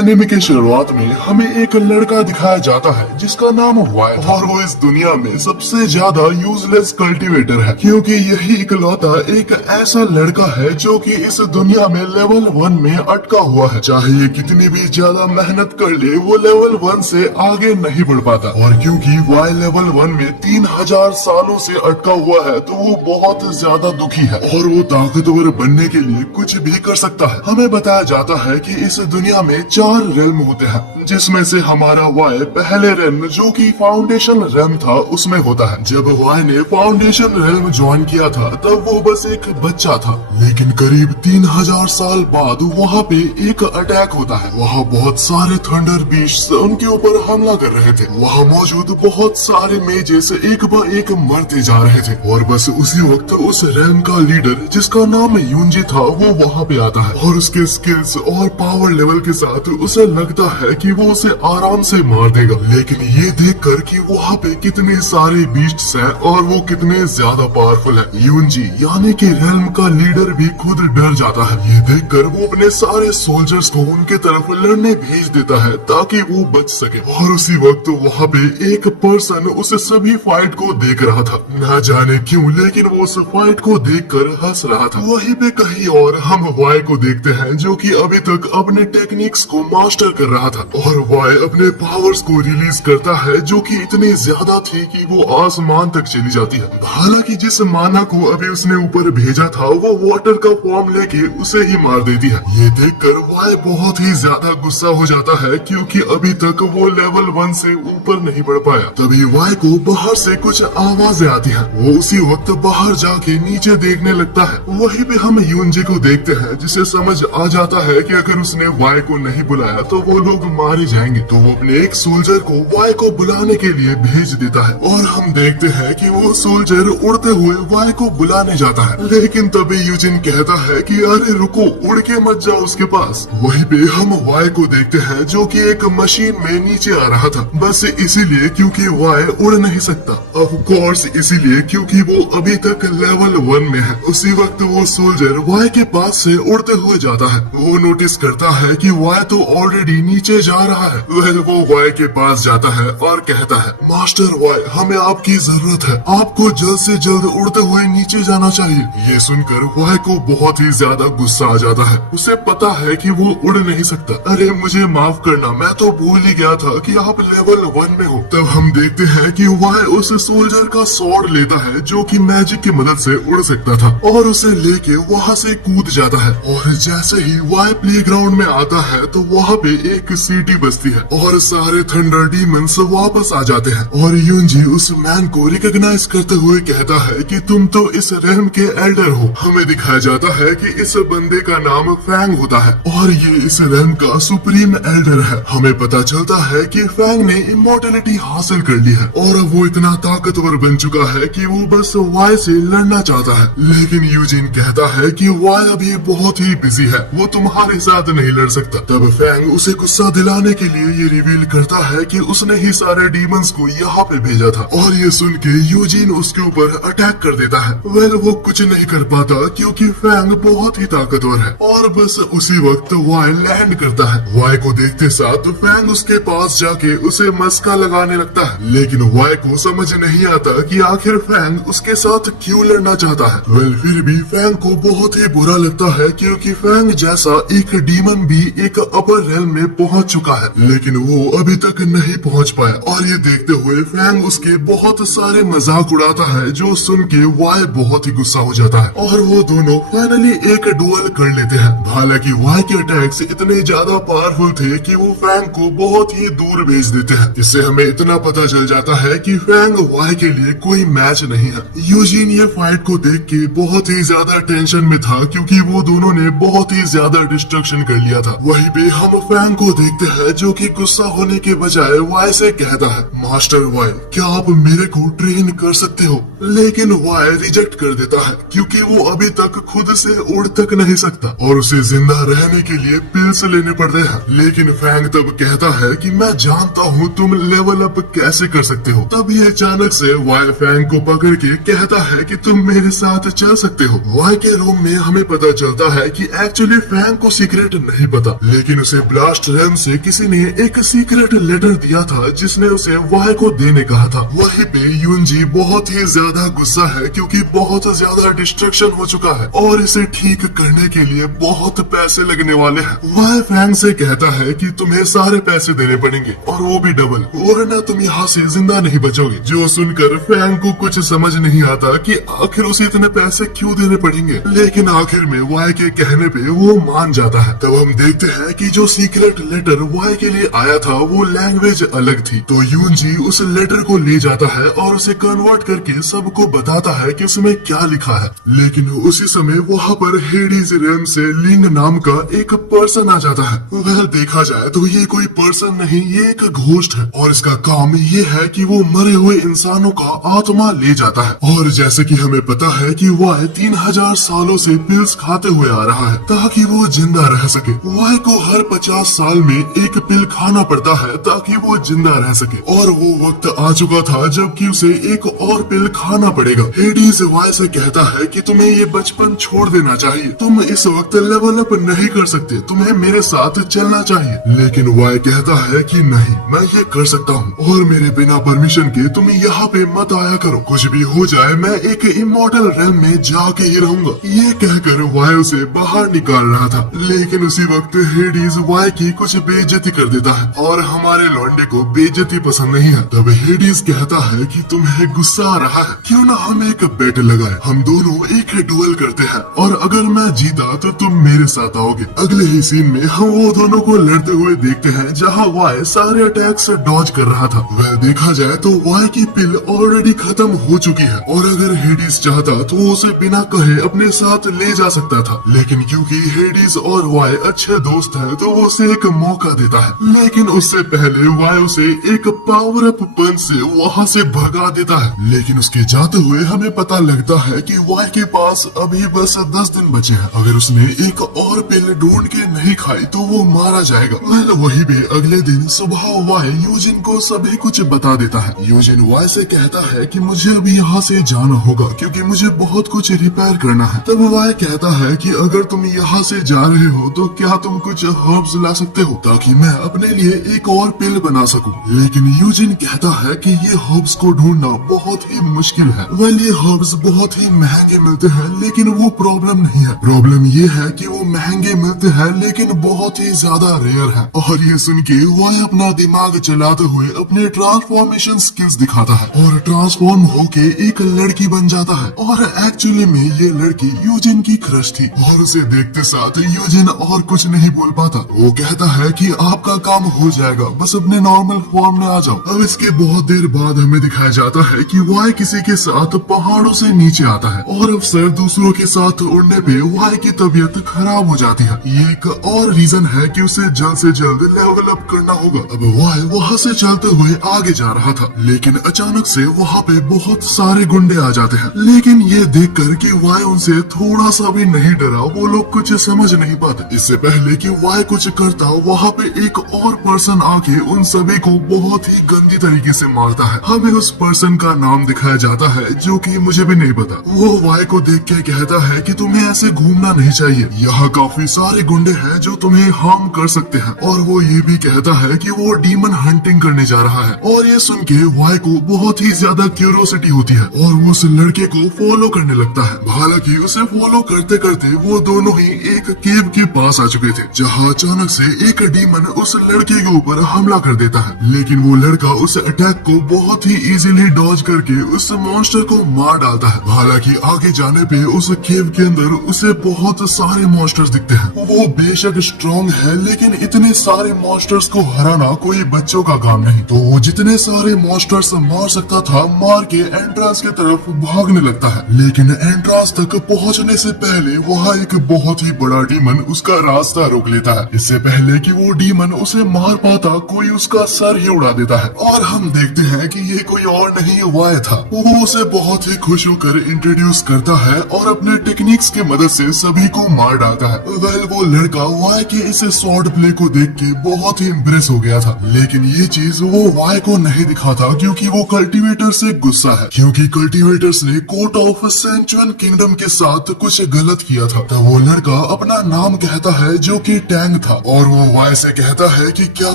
Anime के शुरुआत में हमें एक लड़का दिखाया जाता है जिसका नाम वाई था और वो इस दुनिया में सबसे ज्यादा यूजलेस कल्टीवेटर है, क्योंकि यही इकलौता एक ऐसा लड़का है जो कि इस दुनिया में लेवल 1 में अटका हुआ है। चाहे ये कितनी भी ज्यादा मेहनत कर ले, वो लेवल 1 से आगे नहीं बढ़ पाता। और क्योंकि वाई लेवल 1 में 3000 सालों से अटका हुआ है, तो वो बहुत ज्यादा दुखी है और वो ताकतवर बनने के लिए कुछ भी कर सकता है। हमें बताया जाता है कि इस दुनिया में 4 रेल्म होते हैं, जिसमें से हमारा वाई पहले रेल्म जो कि फाउंडेशन रेल्म था उसमें होता है। जब वाई ने फाउंडेशन रेल्म ज्वाइन किया था तब वो बस एक बच्चा था, लेकिन करीब 3000 साल बाद वहाँ पे एक अटैक होता है। वहाँ बहुत सारे थंडर बीस्ट्स उनके ऊपर हमला कर रहे थे। वहाँ मौजूद बहुत सारे मेजेस एक ब एक मरते जा रहे थे और बस उसी वक्त उस रेल्म का लीडर जिसका नाम यूंजी था वो वहाँ पे आता है और उसके स्किल्स और पावर लेवल के साथ उसे लगता है कि वो उसे आराम से मार देगा। लेकिन ये देखकर कि वहाँ पे कितने सारे बीस्ट्स हैं और वो कितने ज्यादा पावरफुल है, यूंजी यानी कि रेल्म का लीडर भी खुद डर जाता है। ये देखकर वो अपने सारे सोल्जर्स को उनके तरफ लड़ने भेज देता है ताकि वो बच सके। और उसी वक्त वहाँ पे एक पर्सन उस सभी फाइट को देख रहा था, न जाने क्यों, लेकिन वो उस फाइट को देखकर हंस रहा था। वहीं पे कहीं और हम वाई को देखते हैं जो कि अभी तक अपने टेक्निक्स को मास्टर कर रहा था और वाई अपने पावर्स को रिलीज करता है जो कि इतनी ज्यादा थी कि वो आसमान तक चली जाती है। हालांकि जिस माना को अभी उसने ऊपर भेजा था वो वाटर का फॉर्म लेके उसे ही मार देती है। ये देखकर वाई बहुत ही ज्यादा गुस्सा हो जाता है क्योंकि अभी तक वो लेवल 1 से ऊपर नहीं बढ़ पाया। तभी वाई को बाहर से कुछ आवाजें आती है। वो उसी वक्त बाहर जाके नीचे देखने लगता है। वहीं पे हम यूंजी को देखते हैं जिसे समझ आ जाता है कि अगर उसने वाई को नहीं बुलाया तो वो लोग मारे जाएंगे। तो वो अपने एक सोल्जर को वाई को बुलाने के लिए भेज देता है और हम देखते हैं कि वो सोल्जर उड़ते हुए वाई को बुलाने जाता है। लेकिन तभी यूजिन कहता है कि अरे रुको, उड़ के मत जाओ उसके पास। वहीं पे हम वाई को देखते हैं जो कि एक मशीन में नीचे आ रहा था, बस इसीलिए क्योंकि वाई उड़ नहीं सकता। ऑफ कोर्स इसीलिए क्योंकि वो अभी तक लेवल 1 में है। उसी वक्त वो सोल्जर वाई के पास से उड़ते हुए जाता है। वो नोटिस करता है कि वाई तो ऑलरेडी नीचे जा रहा है। वो वाई के पास जाता है और कहता है, मास्टर वाई, हमें आपकी जरूरत है, आपको जल्द से जल्द उड़ते हुए नीचे जाना चाहिए। ये सुनकर वाई को बहुत ही ज्यादा गुस्सा आ जाता है। उसे पता है कि वो उड़ नहीं सकता। अरे मुझे माफ करना, मैं तो भूल ही गया था कि आप लेवल 1 में हो। तब हम देखते हैं कि वाई उस सोल्जर का स्वॉर्ड लेता है जो कि मैजिक की मदद से उड़ सकता था और उसे लेके वहाँ से कूद जाता है। और जैसे ही वाई प्लेग्राउंड में आता है तो वहाँ पे एक सीटी बजती है और सारे थंडर डीमंस वापस आ जाते हैं। और यूंजी उस मैन को रिकॉग्नाइज करते हुए कहता है कि तुम तो इस रेल्म के एल्डर हो। हमें दिखाया जाता है कि इस बंदे का नाम फैंग होता है और ये इस रेल्म का सुप्रीम एल्डर है। हमें पता चलता है कि फैंग ने इमोर्टलिटी हासिल कर ली है और वो इतना ताकतवर बन चुका है कि वो बस वाई से लड़ना चाहता है। लेकिन यूजिन कहता है कि वाई अभी बहुत ही बिजी है, वो तुम्हारे साथ नहीं लड़ सकता। तब फैंग उसे गुस्सा दिलाने के लिए ये रिवील करता है कि उसने ही सारे डीमंस को यहाँ पे भेजा था। और ये सुन के यूजिन उसके ऊपर अटैक कर देता है। वो कुछ नहीं कर पाता क्योंकि फैंग बहुत ही ताकतवर है। और बस उसी वक्त वाई लैंड करता है। वाई को देखते साथ फैंग उसके पास जाके उसे मस्का लगाने लगता है, लेकिन वाई को समझ नहीं आता कि आखिर फैंग उसके साथ क्यों लड़ना चाहता है। फिर भी फैंग को बहुत ही बुरा लगता है क्योंकि फैंग जैसा एक डीमन भी एक अपर रेल्म में पहुंच चुका है, लेकिन वो अभी तक नहीं पहुंच पाया। और ये देखते हुए फैंग उसके बहुत सारे मजाक उड़ाता है, जो सुन के वाई बहुत ही गुस्सा हो जाता है और वो दोनों फाइनली एक डुएल कर लेते हैं। हालांकि वाई के अटैक्स इतने ज्यादा पावरफुल थे कि वो फैंग को बहुत ही दूर भेज देते हैं। इससे हमें इतना पता चल जाता है कि फैंग वाई के लिए कोई मैच नहीं है। यूजिन ये फाइट को देख के बहुत ही ज्यादा टेंशन में था क्योंकि वो दोनों ने बहुत ही ज्यादा डिस्ट्रक्शन कर लिया था। वहीं पे हम फैंग को देखते हैं जो कि गुस्सा होने के बजाय वाई से कहता है, मास्टर वाई, क्या आप मेरे को ट्रेन कर सकते हो? लेकिन वाई रिजेक्ट कर देता है क्योंकि वो अभी तक खुद से उड़ तक नहीं सकता और उसे जिंदा रहने के लिए पिल्स लेने पड़ते हैं। लेकिन फैंग तब कहता है कि मैं जानता हूँ तुम लेवल अप कैसे कर सकते हो। तभी अचानक से वाई फैंग को पकड़ के कहता है कि तुम मेरे साथ चल सकते हो। वाई के रूम में हमें पता चलता है कि एक्चुअली फैंग को सीक्रेट नहीं पता, लेकिन उसे ब्लास्ट रेम से किसी ने एक सीक्रेट लेटर दिया था जिसने उसे वाई को देने कहा था। वहीं पे यूनजी बहुत ही ज्यादा गुस्सा है क्योंकि बहुत ज्यादा डिस्ट्रक्शन हो चुका है और इसे ठीक करने के लिए बहुत पैसे लगने वाले हैं। वाई फैंग से कहता है कि तुम्हें सारे पैसे देने पड़ेंगे और वो भी डबल, वरना तुम यहाँ से जिंदा नहीं बचोगे। जो सुनकर फैंग को कुछ समझ नहीं आता कि आखिर उसे इतने पैसे क्यों देने पड़ेंगे, लेकिन आखिर में वाई के कहने पे वो मान जाता है। तब हम देखते हैं कि जो सीक्रेट लेटर वाई के लिए आया था वो लैंग्वेज अलग थी। तो यूनजी उस लेटर को ले जाता है और उसे कन्वर्ट करके सबको बताता है कि उसमें क्या लिखा है। लेकिन उसी समय वहाँ पर हेडीज रेम से लिंग नाम का एक पर्सन आ जाता है। वह देखा जाए तो ये कोई पर्सन नहीं, ये एक घोस्ट है और इसका काम ये है कि वो मरे हुए इंसानों का आत्मा ले जाता है। और जैसे कि हमें पता है कि वाई 3000 सालों से पिल्स खाते हुए आ रहा है ताकि वो जिंदा रह सके। वाई को हर 50 साल में एक पिल खाना पड़ता है ताकि वो जिंदा रह सके और वो वक्त आ चुका था जबकि उसे एक और पिल खाना पड़ेगा। हेडीज वाई से कहता है कि तुम्हें ये बचपन छोड़ देना चाहिए, तुम इस वक्त लेवल अप नहीं कर सकते, तुम्हें मेरे साथ चलना चाहिए। लेकिन वाई कहता है कि नहीं, मैं ये कर सकता हूँ और मेरे बिना परमिशन के तुम यहाँ पे मत आया करो। कुछ भी हो जाए मैं एक इमॉर्टल रेम में जाके ही रहूंगा। ये कहकर वाई उसे बाहर निकाल रहा था, लेकिन उसी वक्त हेडीज वाई की कुछ बेइज्जती कर देता है और हमारे लौंडे को बेइज्जती पसंद नहीं है। तब हेडीज कहता है कि तुम्हें गुस्सा आ रहा है, क्यों ना हम एक बेट लगाए, हम दोनों एक डुएल करते हैं और अगर मैं जीता तो तुम मेरे साथ आओगे। अगले ही सीन में हम वो दोनों को लड़ते हुए देखते हैं जहाँ वाई सारे अटैक्स डॉज कर रहा था। वह देखा जाए तो वाई की पिल ऑलरेडी खत्म हो चुकी है और अगर हेडीज चाहता तो वो उसे बिना कहे अपने साथ ले जा सकता था, लेकिन क्योंकि हेडीज और वाई अच्छे दोस्त हैं तो वो उसे एक मौका देता है। लेकिन उससे पहले वाई उसे एक पावर अप पंच से वहाँ से भगा देता है। लेकिन उसके जाते हुए हमें पता लगता है कि वाई के पास अभी बस 10 दिन बचे हैं। अगर उसने एक और पिल ढूंढ के नहीं खाई तो वो मारा जाएगा। वही भी अगले दिन सुबह वाई यूजिन को सभी कुछ बता देता है। यूजिन वाई से कहता है कि मुझे अभी यहाँ से जाना होगा क्योंकि मुझे बहुत कुछ रिपेयर करना है। तब वाई कहता है कि अगर तुम यहाँ से जा रहे हो तो क्या तुम कुछ हर्ब्स ला सकते हो ताकि मैं अपने लिए एक और पिल बना सकूं। लेकिन यूजिन कहता है कि ये हर्ब्स को ढूंढना बहुत ही मुश्किल है। ये हर्ब्स बहुत ही महंगे मिलते हैं लेकिन वो प्रॉब्लम नहीं है। प्रॉब्लम ये है कि वो महंगे मिलते हैं लेकिन बहुत ही ज्यादा रेयर है। और ये सुन के वाई अपना दिमाग चलाते हुए अपने ट्रांसफॉर्मेशन स्किल्स दिखाता है और ट्रांसफॉर्म होके एक लड़की बन जाता है। और एक्चुअली में ये लड़की यूजिन की क्रश थी और उसे देखते साथ यूजिन और कुछ नहीं बोल पाता। वो कहता है कि आपका काम हो जाएगा, बस अपने नॉर्मल फॉर्म में आ जाओ। अब इसके बहुत देर बाद हमें दिखाया जाता है कि वाई किसी के साथ पहाड़ों से नीचे आता है और अक्सर दूसरों के साथ उड़ने पे वाई की तबीयत खराब हो जाती है। ये एक और रीजन है कि उसे जल्द से जल्द लेवल अप करना होगा। अब वाई वहाँ से चलते हुए आगे जा रहा था लेकिन अचानक से वहाँ पे बहुत सारे गुंडे आ जाते हैं। लेकिन ये देखकर कि वाई उनसे थोड़ा सा भी नहीं डरा, वो लोग कुछ समझ नहीं पाते। इससे पहले कि वाई कुछ करता वहाँ पे एक और पर्सन आके उन सभी को बहुत ही गंदी तरीके से मारता है। हमें उस पर्सन का नाम दिखाया जाता है जो कि मुझे भी नहीं पता। वो वाई को देख के कहता है कि तुम्हें ऐसे घूमना नहीं चाहिए, यहाँ काफी सारे गुंडे हैं जो तुम्हें हार्म कर सकते हैं। और वो ये भी कहता है कि वो डीमन हंटिंग करने जा रहा है। और ये सुन के वाई को बहुत ही ज्यादा क्यूरियोसिटी होती है और वो उस लड़के को फॉलो करने लगता है। हालांकि उसे फॉलो करते करते वो दोनों ही एक केव के पास आ चुके थे जहाँ अचानक से एक डीमन उस लड़के के ऊपर हमला कर देता है। लेकिन वो लड़का उस अटैक को बहुत ही इजीली डॉज करके उस मॉन्स्टर को मार डालता है। हालांकि आगे जाने पे उस केव के अंदर उसे बहुत सारे मॉन्स्टर्स दिखते हैं। वो बेशक स्ट्रॉन्ग है लेकिन इतने सारे मॉन्स्टर्स को हराना कोई बच्चों का काम नहीं। तो वो जितने सारे मॉन्स्टर्स मार सकता था मार के एंट्रांस की तरफ भागने लगता है। लेकिन एंट्रांस तक पहुंचने से पहले वहाँ एक बहुत ही बड़ा डीमन उसका रास्ता रोक लेता है। इससे पहले कि वो डीमन उसे मार पाता कोई उसका सर ही उड़ा देता है। और हम देखते हैं कि ये कोई और नहीं वाई था। वो वो उसे बहुत ही खुश होकर इंट्रोड्यूस करता है और अपने टेक्निक्स के मदद से सभी को मार डालता है। वेल वो लड़का वाई के इस स्वॉर्ड प्ले को देख के बहुत ही इम्प्रेस हो गया था, लेकिन ये चीज वो वाई को नहीं दिखाता क्योंकि वो कल्टीवेटर से गुस्सा है, क्योंकि कल्टीवेटर्स ने कोर्ट ऑफ सेंचुअन किंगडम के साथ कुछ गलत किया था। तब वो लड़का अपना नाम कहता है जो कि टैंग था, और वो वाई से कहता है कि क्या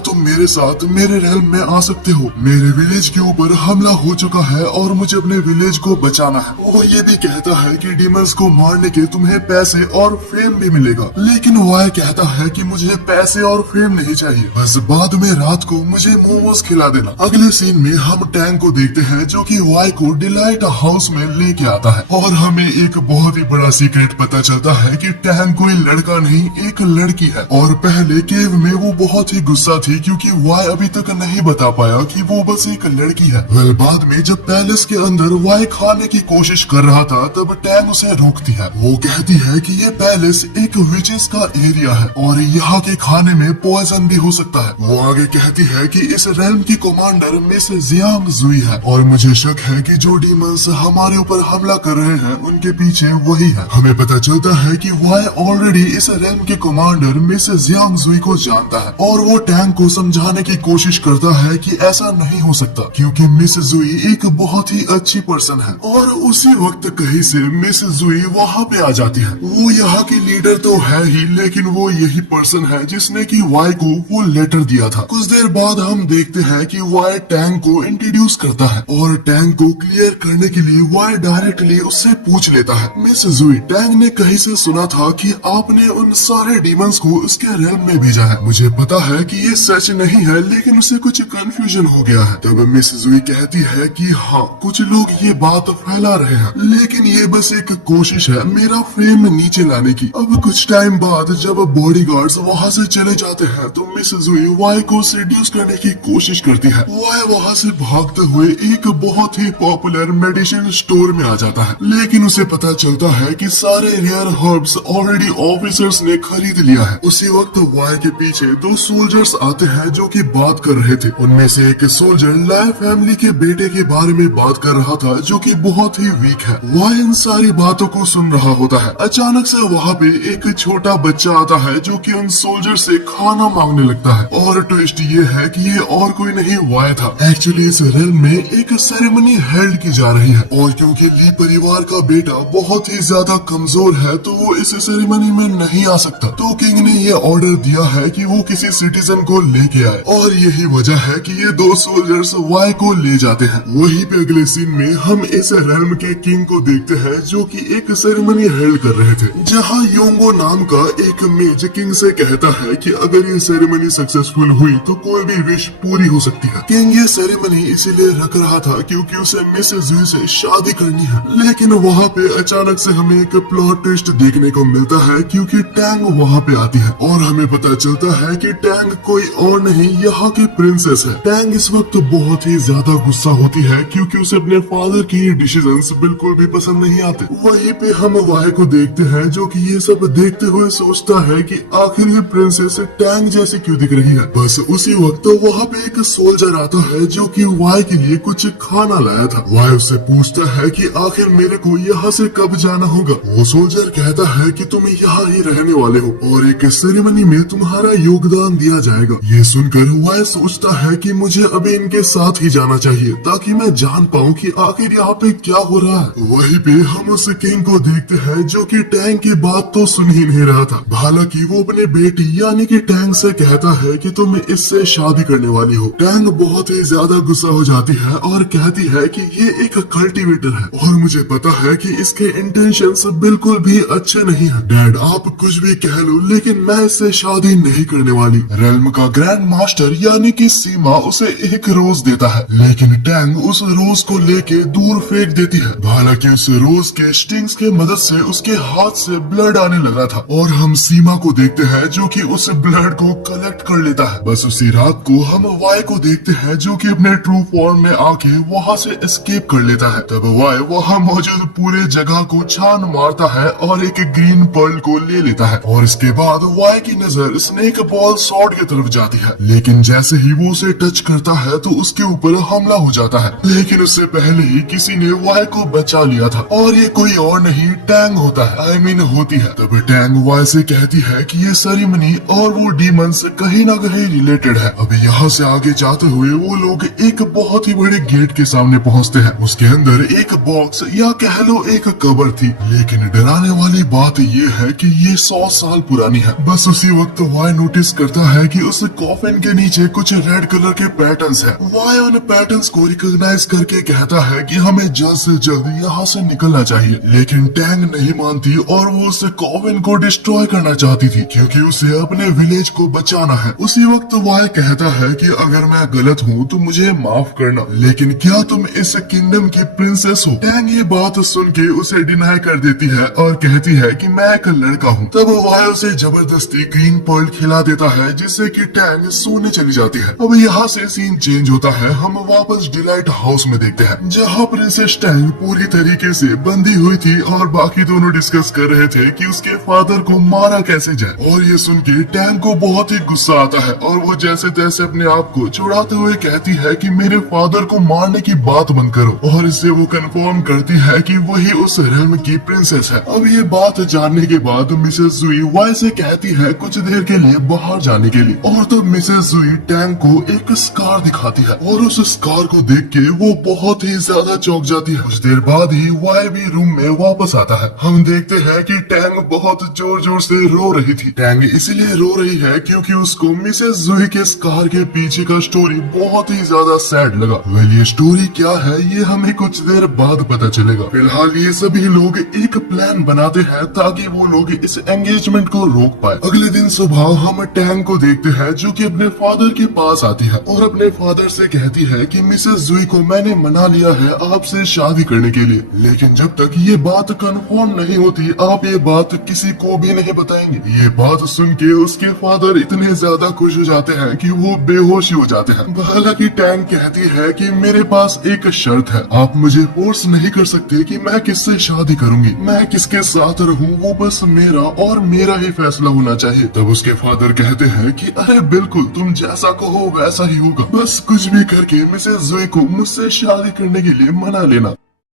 तुम मेरे साथ मेरे रेल्म में आ सकते हो, मेरे विलेज के ऊपर हमला हो चुका है और मुझे अपने विलेज को बचाना है। वो ये भी कहता है कि डीमंस को मारने के तुम्हें पैसे और फेम भी मिलेगा, लेकिन वाई कहता है कि मुझे पैसे और फेम नहीं चाहिए, बस बाद में रात को मुझे मोमोज खिला देना। अगले सीन में हम टैंग को देखते हैं जो कि वाई को डिलाइट हाउस में लेके आता है, और हमें एक बहुत ही बड़ा सीक्रेट पता चलता है कि टैंग कोई लड़का नहीं एक लड़की है। और पहले केव में वो बहुत ही गुस्सा थी क्योंकि वाई अभी तक नहीं बता पाया कि वो बस एक लड़की है। वेल बाद में जब पैलेस के अंदर वाई खाने की कोशिश कर रहा था तब टैंग उसे रोकती है। वो कहती है कि ये पैलेस एक विचेस का एरिया है और यहाँ के खाने में पॉइजन भी हो सकता है। वो आगे कहती है कि इस रेल्म की कमांडर मिस जियांग जुई है और मुझे शक है कि जो डीमंस हमारे ऊपर हमला कर रहे हैं उनके पीछे वही है। हमें पता चलता है कि वाई ऑलरेडी इस रेल्म के कमांडर मिस जियांग जुई को जानता है और वो टैंग को समझाने की कोशिश करता है कि ऐसा नहीं हो सकता क्योंकि मिस जुई एक बहुत ही अच्छी पर्सन है। और उसी वक्त कहीं से मिस जुई वहाँ पे आ जाती है। वो यहाँ की लीडर तो है ही, लेकिन वो यही पर्सन है जिसने कि वाई को वो लेटर दिया था। कुछ देर बाद हम देखते हैं कि वाई टैंग को इंट्रोड्यूस करता है और टैंग को क्लियर करने के लिए वाई डायरेक्टली उससे पूछ लेता है, मिस जुई टैंग ने कहीं से सुना था कि आपने उन सारे डीमंस को उसके रेल्म में भेजा है। मुझे पता है कि ये सच नहीं है, लेकिन उसे कुछ कंफ्यूजन हो गया है। तब मिस जुई कहती है कि हाँ कुछ लोग ये बात फैला रहे हैं, लेकिन ये बस एक कोशिश है मेरा फेम नीचे लाने की। अब कुछ टाइम बाद जब बॉडीगार्ड्स वहाँ से चले जाते हैं तो मिस जुई वाई को सेड्यूस करने की कोशिश करती है। वाई वहाँ से भागते हुए एक बहुत ही पॉपुलर मेडिसिन स्टोर में आ जाता है, लेकिन उसे पता चलता है कि सारे रेयर हर्ब्स ऑलरेडी ऑफिसर्स ने खरीद लिया है। उसी वक्त वाई के पीछे दो सोल्जर्स आते हैं जो कि बात कर रहे थे। उनमें से एक सोल्जर लाई फैमिली के बेटे के बारे में बात कर रहा था जो कि बहुत ही वीक है। वाई इन सारी बातों को सुन रहा होता है। अचानक से वहाँ पे एक छोटा बच्चा आता है जो कि उन सोल्जर से खाना मांगने लगता है, और ट्विस्ट ये है कि ये और कोई नहीं वाई था। एक्चुअली इस रेल्म में एक सेरेमनी हेल्ड की जा रही है और क्योंकि ली परिवार का बेटा बहुत ही ज्यादा कमजोर है तो वो इस सेरेमनी में नहीं आ सकता। तो किंग ने ये ऑर्डर दिया है कि वो किसी सिटीजन को लेके आए, और यही वजह है कि ये दो सोल्जर्स वाई को ले जाते हैं। वहीं पे अगले सीन में हम इस रेल्म के किंग को देखते हैं जो कि एक सेरेमनी हेल्ड कर रहे थे, जहाँ योंगो नाम का एक मेज किंग से कहता है कि अगर ये सेरेमनी सक्सेसफुल हुई तो कोई भी विश पूरी हो सकती है। किंग ये सेरेमनी इसीलिए रख रहा था क्योंकि उसे मिस जुई से शादी करनी है, लेकिन वहाँ पे अचानक से हमें एक प्लॉट ट्विस्ट देखने को मिलता है क्योंकि टैंग वहाँ पे आती है और हमें पता चलता है कि टैंग कोई और नहीं यहाँ की प्रिंसेस है। टैंग इस वक्त बहुत ही ज्यादा गुस्सा होती है क्योंकि उसे अपने फादर की डिसीजंस बिल्कुल भी पसंद नहीं आते। वहीं पे हम वाई को देखते हैं जो कि ये सब देखते हुए सोचता है कि आखिर ये प्रिंसेस टैंग जैसी क्यों दिख रही है। बस उसी वक्त वहाँ पे एक सोल्जर आता है जो कि वाई के लिए कुछ खाना लाया था। वाई उससे पूछता है कि आखिर मेरे को यहाँ से कब जाना होगा। वो सोल्जर कहता है कि तुम यहाँ ही रहने वाले हो और एक सेरेमनी में तुम्हारा योगदान दिया जाएगा। ये सुनकर वाई सोचता है कि मुझे अभी इनके साथ ही जाना चाहिए ताकि मैं जान पाऊँ कि आखिर यहाँ पे क्या हो रहा है। वहीं पे हम उस किंग को देखते हैं जो कि टैंग की बात तो सुन ही नहीं रहा था। हालांकि वो अपने बेटी यानी कि टैंग से कहता है कि तुम इससे शादी करने वाली हो। टैंग बहुत ही ज्यादा गुस्सा हो जाती है और कहती है कि ये एक कल्टीवेटर है और मुझे पता है कि इसके इंटेंशंस बिल्कुल भी अच्छे नहीं है। डैड आप कुछ भी कह लो लेकिन मैं इससे शादी नहीं करने वाली। रेल्म का ग्रैंड मास्टर यानी कि सीमा उसे एक रोज देता है, लेकिन टैंग उस रोज को लेके दूर फेंक देती है। हालांकि उस रोज के स्टिंग्स के मदद से उसके हाथ से ब्लड आने लगा था और हम सीमा को देखते हैं जो कि उस ब्लड को कलेक्ट कर लेता है। बस उसी रात को हम वाई को देखते हैं जो कि अपने ट्रू फॉर्म में आके वहाँ से एस्केप कर लेता है। तब वाई वहाँ मौजूद पूरे जगह को छान मारता है और एक ग्रीन पर्ल को ले लेता है और इसके बाद वाई की नजर स्नेक बॉल सॉर्ड की तरफ जाती है, लेकिन जैसे ही वो उसे टच करता है तो उसके ऊपर हमला हो जाता है। लेकिन उससे पहले ही किसी ने वाई को बचा लिया था और ये कोई और नहीं टैंग होता है, I mean होती है। तब टैंग वाई से कहती है कि ये सेरेमनी और वो डीमंस कहीं ना कहीं रिलेटेड है। अब यहाँ से आगे जाते हुए वो लोग एक बहुत ही बड़े गेट के सामने पहुँचते हैं। उसके अंदर एक बॉक्स या कह लो एक कबर थी, लेकिन डराने वाली बात ये है कि ये 100 साल पुरानी है। बस उसी वक्त वाई नोटिस करता है कि उस कॉफिन के नीचे कुछ रेड कलर के पैटर्न्स हैं। वाई उन पैटर्न्स को रिकॉग्नाइज करके कहता है कि हमें जल्द से जल्द यहाँ से निकलना चाहिए, लेकिन टैंग नहीं मानती और वो उस कॉफिन को डिस्ट्रॉय करना चाहती थी क्योंकि उसे अपने विलेज को बचाना है। उसी वक्त वाई कहता है कि अगर मैं गलत हूँ तो मुझे माफ करना, लेकिन क्या तुम इस किंगडम की प्रिंसेस हो? टैंग ये बात सुन के उसे डिनाई कर देती है और कहती है कि मैं एक लड़का हूँ। तब वाई उसे जबरदस्ती ग्रीन पर्ल खिला देता है जिससे कि टैंग सोने चली जाती है। अब यहाँ से सीन चेंज होता है, हम वापस डिलाइट हाउस में देखते हैं जहाँ प्रिंसेस टैंग पूरी तरीके से बंधी हुई थी और बाकी दोनों डिस्कस कर रहे थे कि उसके फादर को मारा कैसे जाए। और ये सुन के टैंग को बहुत ही गुस्सा आता है और वो जैसे तैसे अपने आप को छुड़ाते हुए कहती है कि मेरे फादर को मारने की बात बंद करो, और इससे वो कंफर्म करती है कि वही उस रेल्म की प्रिंसेस है। अब ये बात जानने के बाद मिसेस जुई वाई से कहती है कुछ देर के लिए बाहर जाने के लिए, और तब मिसेस जुई टैंग को एक स्कार दिखाती है और उस स्कार को देख के वो बहुत ही ज्यादा चौंक जाती है। कुछ देर बाद ही वाई भी रूम में वापस आता है। हम देखते हैं कि टैंग बहुत जोर जोर से रो रही थी। टैंग इसलिए रो रही है क्योंकि उसको मिसेस जुई के स्कार के पीछे का स्टोरी बहुत ही ज्यादा सैड लगा। वेल ये स्टोरी क्या है ये हमें कुछ देर बाद पता चलेगा। फिलहाल ये सभी लोग एक प्लान बनाते हैं ताकि वो लोग इस एंगेजमेंट को रोक पाए। अगले दिन सुबह हम टैंग को देखते हैं जो कि अपने फादर के पास आती है और अपने फादर से कहती है कि मिसेस जुई को मैंने मना लिया है आपसे शादी करने के लिए, लेकिन जब तक ये बात कंफर्म नहीं होती आप ये बात किसी को भी नहीं बताएंगे। ये बात सुन के उसके फादर इतने ज्यादा खुश हो जाते हैं कि वो बेहोश हो जाते हैं। हालांकि टैंग कहती है कि मेरे पास एक शर्त है, आप मुझे फोर्स नहीं कर सकते कि मैं किससे शादी करूंगी, मैं किसके साथ रहूं वो बस मेरा और मेरा ही फैसला होना चाहिए। तब उसके फादर कहते हैं कि अरे बिल्कुल तुम जैसा कहो वैसा ही होगा, बस कुछ भी करके मिसेस जुई को मुझसे शादी करने के लिए मना लेना।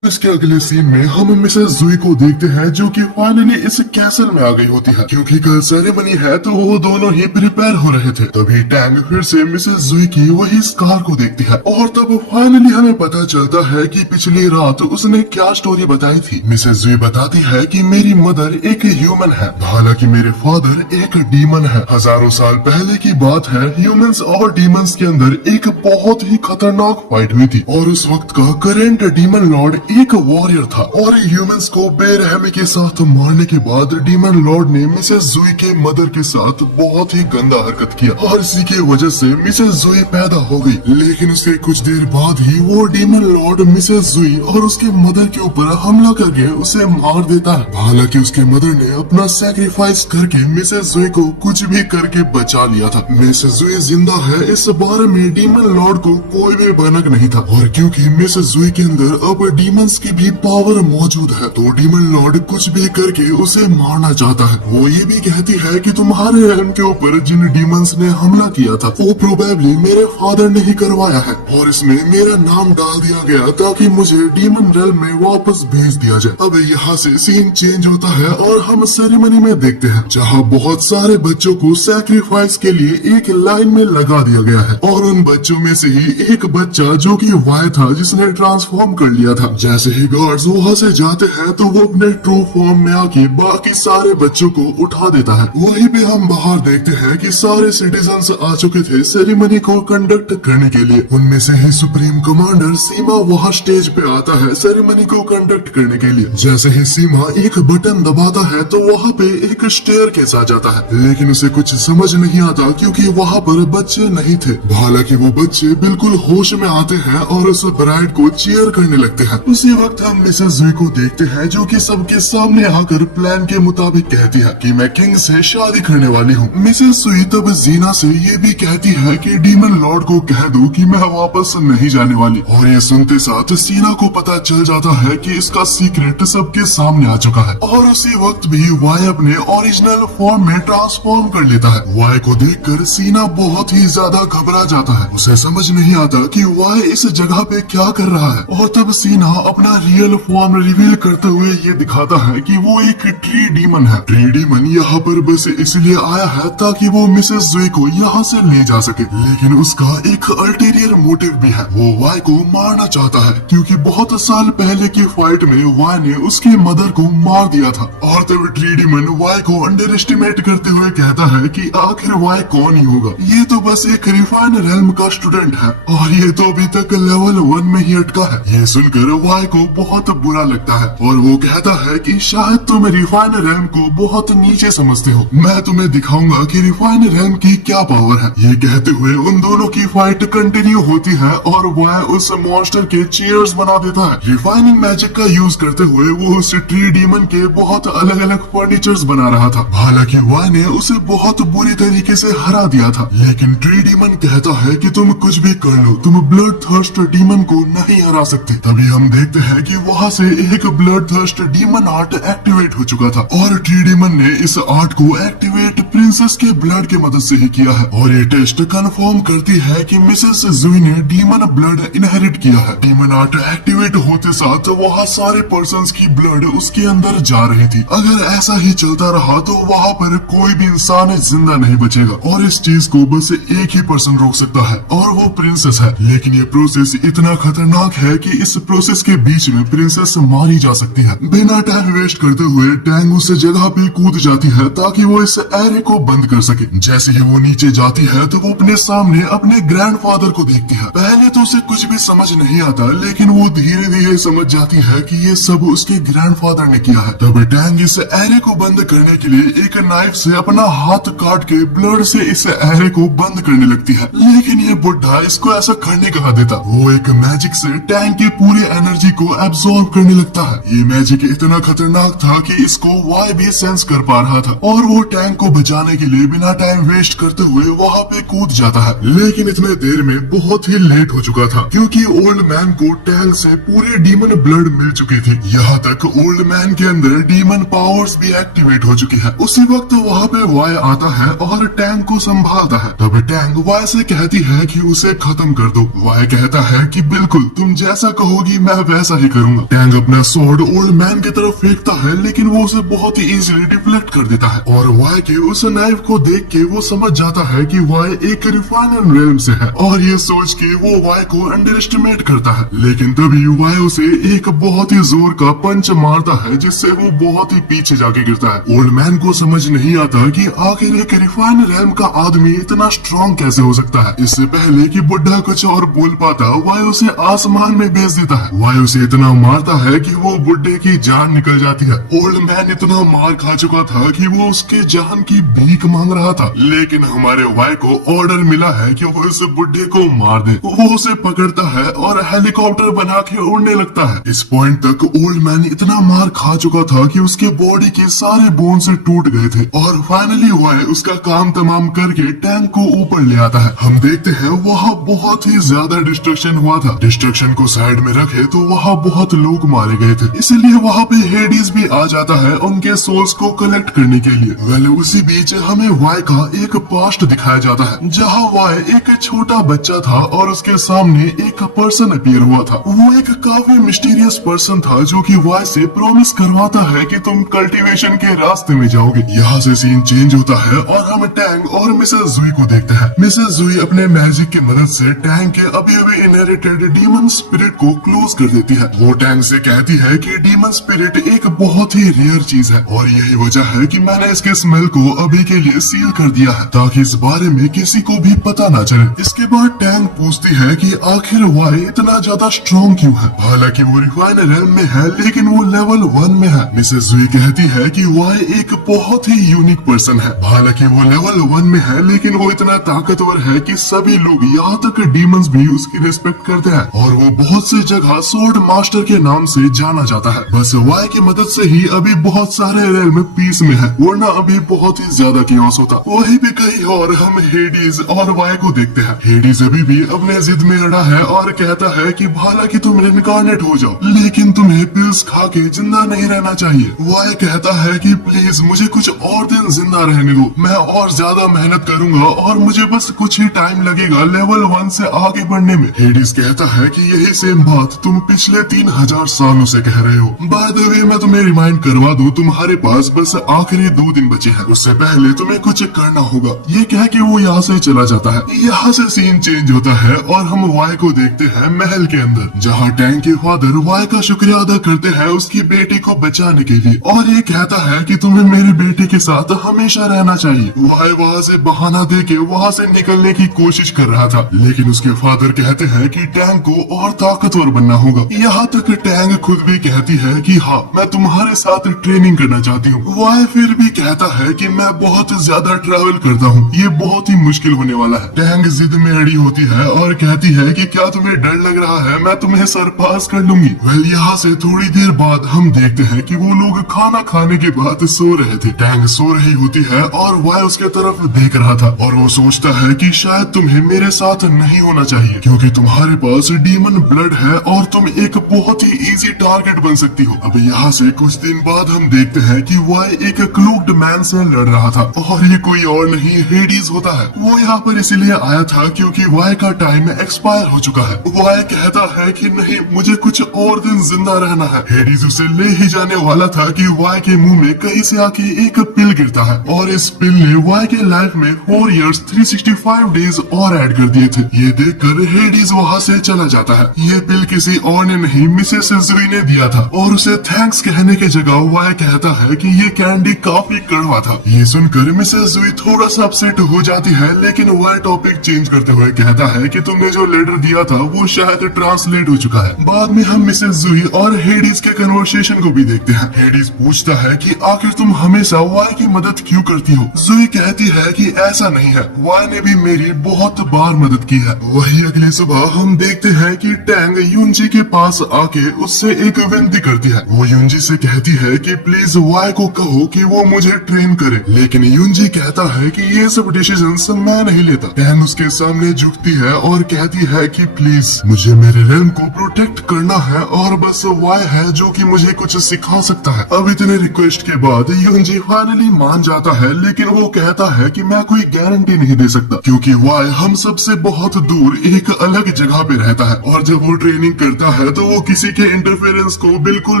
इसके अगले सीन में हम मिसेस जुई को देखते हैं जो कि फाइनली इस कैसल में आ गई होती है क्योंकि कल सेरेमनी है तो वो दोनों ही प्रिपेयर हो रहे थे। तभी टैंग फिर से मिसेस जुई की वही स्कार को देखती है और तब फाइनली हमें पता चलता है कि पिछली रात उसने क्या स्टोरी बताई थी। मिसेस जुई बताती है कि मेरी मदर एक ह्यूमन है, हालांकि मेरे फादर एक डीमन है। हजारों साल पहले की बात है, ह्यूमंस और डीमंस के अंदर एक बहुत ही खतरनाक फाइट हुई थी और उस वक्त का करेंट डीमन लॉर्ड एक वॉरियर था और ह्यूमंस को बेरहमी के साथ मारने के बाद डीमन लॉर्ड ने मिसेस जुई के मदर के साथ बहुत ही गंदा हरकत किया और इसी की वजह से मिसेस जुई पैदा हो गई। लेकिन उसके कुछ देर बाद ही वो डीमन लॉर्ड मिसेस जुई और उसके मदर के ऊपर हमला करके उसे मार देता है। हालांकि उसके मदर ने अपना सैक्रिफाइस करके मिसेस जुई को कुछ भी करके बचा लिया था। मिसेस जुई जिंदा है इस बारे में डीमन लॉर्ड को कोई भी भनक नहीं था, और क्योंकि मिसेस जुई के अंदर अब डीमन की भी पावर मौजूद है तो डीमन लॉर्ड कुछ भी करके उसे मारना चाहता है। वो ये भी कहती है कि तुम्हारे रेल्म के ऊपर जिन डीमंस ने हमला किया था वो प्रोबेबली मेरे फादर ने ही करवाया है और इसमें मेरा नाम डाल दिया गया ताकि मुझे डीमन रेल्म में वापस भेज दिया जाए। अब यहाँ से सीन चेंज होता है और हम सेरेमनी में देखते हैं जहाँ बहुत सारे बच्चों को सैक्रिफाइस के लिए एक लाइन में लगा दिया गया है और उन बच्चों में से ही एक बच्चा जो कि वाई था जिसने ट्रांसफॉर्म कर लिया था। जैसे ही गार्ड्स वहाँ से जाते हैं तो वो अपने ट्रू फॉर्म में आके बाकी सारे बच्चों को उठा देता है। वहीं पे हम बाहर देखते हैं कि सारे सिटीजन्स आ चुके थे सेरेमनी को कंडक्ट करने के लिए। उनमें से ही सुप्रीम कमांडर सीमा वहाँ स्टेज पे आता है सेरेमनी को कंडक्ट करने के लिए। जैसे ही सीमा एक बटन दबाता है तो वहाँ पे एक स्टेयरकेस आ जाता है, लेकिन उसे कुछ समझ नहीं आता क्योंकि वहाँ पर बच्चे नहीं थे। हालांकि वो बच्चे बिल्कुल होश में आते हैं और उस ब्राइड को चीयर करने लगते हैं। उस उसी वक्त हम मिसेस जुई को देखते हैं जो कि सबके सामने आकर प्लान के मुताबिक कहती है कि मैं किंग से शादी करने वाली हूँ। मिसेस जुई तब जीना से ये भी कहती है कि डीमन लॉर्ड को कह दो कि मैं वापस नहीं जाने वाली। और ये सुनते साथ सीना को पता चल जाता है कि इसका सीक्रेट सबके सामने आ चुका है। और उसी वक्त भी वाई अपने ओरिजिनल फॉर्म में ट्रांसफॉर्म कर लेता है। वाई को देखकर सीना बहुत ही ज्यादा घबरा जाता है। उसे समझ नहीं आता कि वाई इस जगह पे क्या कर रहा है। और तब सीना अपना रियल फॉर्म रिवील करते हुए ये दिखाता है कि वो एक ट्री डीमन है। ट्री डीमन यहाँ पर बस इसलिए आया है ताकि वो मिसेस जुई को यहाँ से ले जा सके, लेकिन उसका एक अल्टीरियर मोटिव भी है। वो वाई को मारना चाहता है क्योंकि बहुत साल पहले की फाइट में वाई ने उसके मदर को मार दिया था। और तब ट्री डीमन वाई को अंडर एस्टिमेट करते हुए कहता है कि आखिर वाई कौन ही होगा, ये तो बस एक रिफाइन रेल्म का स्टूडेंट है और ये तो अभी तक लेवल 1 में ही अटका है। ये सुनकर वाई को बहुत बुरा लगता है और वो कहता है कि शायद तुम रिफाइन रेल्म को बहुत नीचे समझते हो, मैं तुम्हें दिखाऊंगा कि रिफाइन रेल्म की क्या पावर है। ये कहते हुए उन दोनों की फाइट कंटिन्यू होती है और वाई उस मॉन्स्टर के चेयर्स बना देता है। रिफाइनिंग मैजिक का यूज करते हुए वो उस ट्री डीमन के बहुत अलग अलग फर्नीचर्स बना रहा था। हालांकि वाई ने उसे बहुत बुरी तरीके से हरा दिया था, लेकिन ट्री डीमन कहता है कि तुम कुछ भी कर लो, तुम ब्लड थर्स्ट डीमन को नहीं हरा सकते। तभी हम देखते हैं कि वहाँ से एक blood thirst demon art activate हो चुका था और ट्री डीमन ने इस आर्ट को एक्टिवेट प्रिंसेस के ब्लड की मदद से ही किया है। और ये टेस्ट कंफर्म करती है कि मिसेस जुई ने डीमन ब्लड इनहेरिट किया है। डीमन आर्ट एक्टिवेट होते साथ वहाँ सारे पर्संस की ब्लड उसके अंदर जा रही थी। अगर ऐसा ही चलता रहा तो वहाँ पर कोई भी इंसान जिंदा नहीं बचेगा और इस चीज को बस एक ही पर्सन रोक सकता है और वो प्रिंसेस है। लेकिन ये प्रोसेस इतना खतरनाक है कि इस प्रोसेस के बीच में प्रिंसेस मारी जा सकती है। बिना टाइम वेस्ट करते हुए टैंग उस जगह पे कूद जाती है ताकि वो इस एरे को बंद कर सके। जैसे ही वो नीचे जाती है तो वो अपने सामने अपने ग्रैंडफादर को देखती है। पहले तो उसे कुछ भी समझ नहीं आता, लेकिन वो धीरे धीरे समझ जाती है कि ये सब उसके ग्रैंडफादर ने किया है। तब टैंग इस एरे को बंद करने के लिए एक नाइफ से अपना हाथ काट के ब्लड से इस एरे को बंद करने लगती है, लेकिन ये बुढ़ा इसको ऐसा करने कहा देता। वो एक मैजिक से टैंक की पूरी एनर्जी को एब्सॉर्ब करने लगता है। ये मैजिक इतना खतरनाक था कि इसको वाई भी सेंस कर पा रहा था और वो टैंक को बचाने के लिए बिना टाइम वेस्ट करते हुए वहाँ पे कूद जाता है। लेकिन इतने देर में बहुत ही लेट हो चुका था क्योंकि ओल्ड मैन को टैंक से पूरे डीमन ब्लड मिल चुके थे। यहाँ तक ओल्ड मैन के अंदर डीमन पावर्स भी एक्टिवेट हो चुकी है। उसी वक्त वहाँ पे वाई आता है और टैंक को संभालता है। तब टैंक वाई से कहती है कि उसे खत्म कर दो। वाई कहता है कि बिल्कुल, तुम जैसा कहोगी मैं वैसा ही करूंगा। टैंक अपना स्वॉर्ड ओल्ड मैन की तरफ फेंकता है, लेकिन वो उसे बहुत ही इजीली डिफ्लेक्ट कर देता है और वाई के उस नाइफ को देख के वो समझ जाता है कि वाई एक रिफाइनर रेल्म से है और ये सोच के वो वाई को अंडर एस्टिमेट करता है। लेकिन तभी वाई उसे एक बहुत ही जोर का पंच मारता है जिससे वो बहुत ही पीछे जाके गिरता है। ओल्ड मैन को समझ नहीं आता कि आखिर एक रिफाइनर रेल्म का आदमी इतना स्ट्रॉन्ग कैसे हो सकता है। इससे पहले कि बुढ़ा कुछ और बोल पाता, वाई उसे आसमान में भेज देता है। वाई उसे इतना मारता है कि वो बुढ़े की जान निकल जाती है। ओल्ड मैन इतना मार खा चुका था कि वो उसके जान की भीख मांग रहा था, लेकिन हमारे वाई को ऑर्डर मिला है कि वो इस बुढ़े को मार दे। वो उसे पकड़ता है और हेलीकॉप्टर बना के उड़ने लगता है। इस पॉइंट तक ओल्ड मैन इतना मार खा चुका था कि उसके बॉडी के सारे बोन से टूट गए थे और फाइनली वाई उसका काम तमाम करके टैंक को ऊपर ले आता है। हम देखते हैं वहाँ बहुत ही ज्यादा डिस्ट्रक्शन हुआ था। डिस्ट्रक्शन को साइड में रखे तो वहाँ बहुत लोग मारे गए थे, इसलिए वहाँ पे हेडीज भी आ जाता है उनके सोल्स को कलेक्ट करने के लिए। वेल उसी बीच हमें वाई का एक पास्ट दिखाया जाता है जहाँ वाई एक छोटा बच्चा था और उसके सामने एक पर्सन अपीयर हुआ था। वो एक काफी मिस्टीरियस पर्सन था जो कि वाई से प्रॉमिस करवाता है कि तुम कल्टीवेशन के रास्ते में जाओगे। यहाँ से सीन चेंज होता है और हम टैंग और मिसेस जुई को देखते हैं। मिसेस जुई अपने मैजिक की मदद से टैंग के अभी अभी इनहेरिटेड डीमन स्पिरिट को क्लोज कर देती है। वो टैंग से कहती है कि डीमन स्पिरिट एक बहुत ही रेयर चीज है और यही वजह है कि मैंने इसके स्मेल को अभी के लिए सील कर दिया है ताकि इस बारे में किसी को भी पता ना चले। इसके बाद टैंग पूछती है कि आखिर वाई इतना ज्यादा स्ट्रॉन्ग क्यों है। हालांकि वो रिफाइनर रेल्म में है लेकिन वो लेवल 1 में है। मिसेस जुई कहती है कि वाई एक बहुत ही यूनिक पर्सन है। हालांकि वो लेवल 1 में है लेकिन वो इतना ताकतवर है कि सभी लोग यहाँ तक डीमंस भी उसकी रिस्पेक्ट करते हैं और वो बहुत सी जगह स्वॉर्ड मास्टर के नाम से जाना जाता है। बस वाई की मदद से ही अभी बहुत सारे रेल्म पीस में है, वरना अभी बहुत ही ज्यादा कियास होता। वहीं पे कहीं और हम हेडीज और वाई को देखते हैं। हेडीज अभी भी अपने जिद में अड़ा है और कहता है कि हालांकि तुम इनकार्नेट हो जाओ, लेकिन तुम्हें पिल्स खा के जिंदा नहीं रहना चाहिए। वाई कहता है कि प्लीज मुझे कुछ और दिन जिंदा रहने दो, मैं और ज्यादा मेहनत करूंगा और मुझे बस कुछ ही टाइम लगेगा लेवल 1 से आगे बढ़ने में। हेडीज कहता है कि यही सेम बात तुम पिछले 3000 सालों से कह रहे हो। बाय द वे मैं तुम्हें रिमाइंड करवा दूं, तुम्हारे पास बस आखिरी 2 दिन बचे हैं, उससे पहले तुम्हें कुछ करना होगा। ये कह के वो यहाँ से चला जाता है। यहाँ से सीन चेंज होता है और हम वाई को देखते हैं महल के अंदर, जहाँ टैंक के फादर वाई का शुक्रिया अदा करते हैं उसकी बेटी को बचाने के लिए, और ये कहता है कि तुम्हें मेरी बेटी के साथ हमेशा रहना चाहिए। वाई वहाँ से बहाना देके वहाँ से निकलने की कोशिश कर रहा था, लेकिन उसके फादर कहते हैं कि टैंक को और ताकतवर बनना होगा। यहाँ तक टैंक खुद भी कहती है कि हाँ मैं तुम्हारे साथ ट्रेनिंग करना चाहती हूँ। वाई फिर भी कहता है कि मैं बहुत ज्यादा ट्रैवल करता हूँ, ये बहुत ही मुश्किल होने वाला है। टैंक जिद में अड़ी होती है और कहती है कि क्या तुम्हें डर लग रहा है, मैं तुम्हें सरपास कर लूंगी। वेल यहाँ से थोड़ी देर बाद हम देखते हैं कि वो लोग खाना खाने के बाद सो रहे थे। टैंक सो रही होती है और वाई उसके तरफ देख रहा था और वो सोचता है कि शायद तुम्हें मेरे साथ नहीं होना चाहिए, क्योंकि तुम्हारे पास डीमन ब्लड है और तुम एक बहुत ही इजी टारगेट बन सकती हो। अब यहाँ से कुछ दिन बाद हम देखते हैं कि वाई एक क्लोक्ड मैन से लड़ रहा था और ये कोई और नहीं हेडीज होता है। वो यहाँ पर इसीलिए आया था क्योंकि वाई का टाइम एक्सपायर हो चुका है। वाई कहता है कि नहीं मुझे कुछ और दिन जिंदा रहना है। हेडीज उसे ले ही जाने वाला था कि वाई के मुंह में कहीं से आके एक पिल गिरता है और इस पिल ने वाई के लाइफ में 4 इयर्स 365 डेज और ऐड कर दिए थे। ये देखकर हेडीज वहाँ से चला जाता है। ये पिल किसी और ने नहीं मिसेस जुई ने दिया था और उसे थैंक्स कहने के जगह वाई कहता है कि ये कैंडी काफी कड़वा था। ये सुनकर मिसेस जुई थोड़ा सा अपसेट हो जाती है, लेकिन वाई टॉपिक चेंज करते हुए कहता है कि तुमने जो लेटर दिया था वो शायद ट्रांसलेट हो चुका है। बाद में हम मिसेस जुई और हेडीज के कन्वर्सेशन को भी देखते हैं। हेडीज पूछता है कि आखिर तुम हमेशा वाई की मदद क्यों करती हो। जुई कहती है कि ऐसा नहीं है, वाई ने भी मेरी बहुत बार मदद की है। वही अगली सुबह हम देखते हैं कि टैंग यूनजी के पास आके उससे एक विनती करती है। वो यूनजी से कहती है कि प्लीज वाई को कहो कि वो मुझे ट्रेन करे, लेकिन यूनजी कहता है कि ये सब डिसीजंस मैं नहीं लेता। टैंग उसके सामने झुकती है और कहती है कि प्लीज मुझे मेरे रेल्म को प्रोटेक्ट करना है और बस वाई है जो कि मुझे कुछ सिखा सकता है। अब इतने रिक्वेस्ट के बाद यूनजी फाइनली मान जाता है, लेकिन वो कहता है कि मैं कोई गारंटी नहीं दे सकता क्योंकि वाई हम सबसे बहुत दूर एक अलग जगह पे रहता है और जब वो ट्रेनिंग करता है तो वो किसी के इंटरफेरेंस को बिल्कुल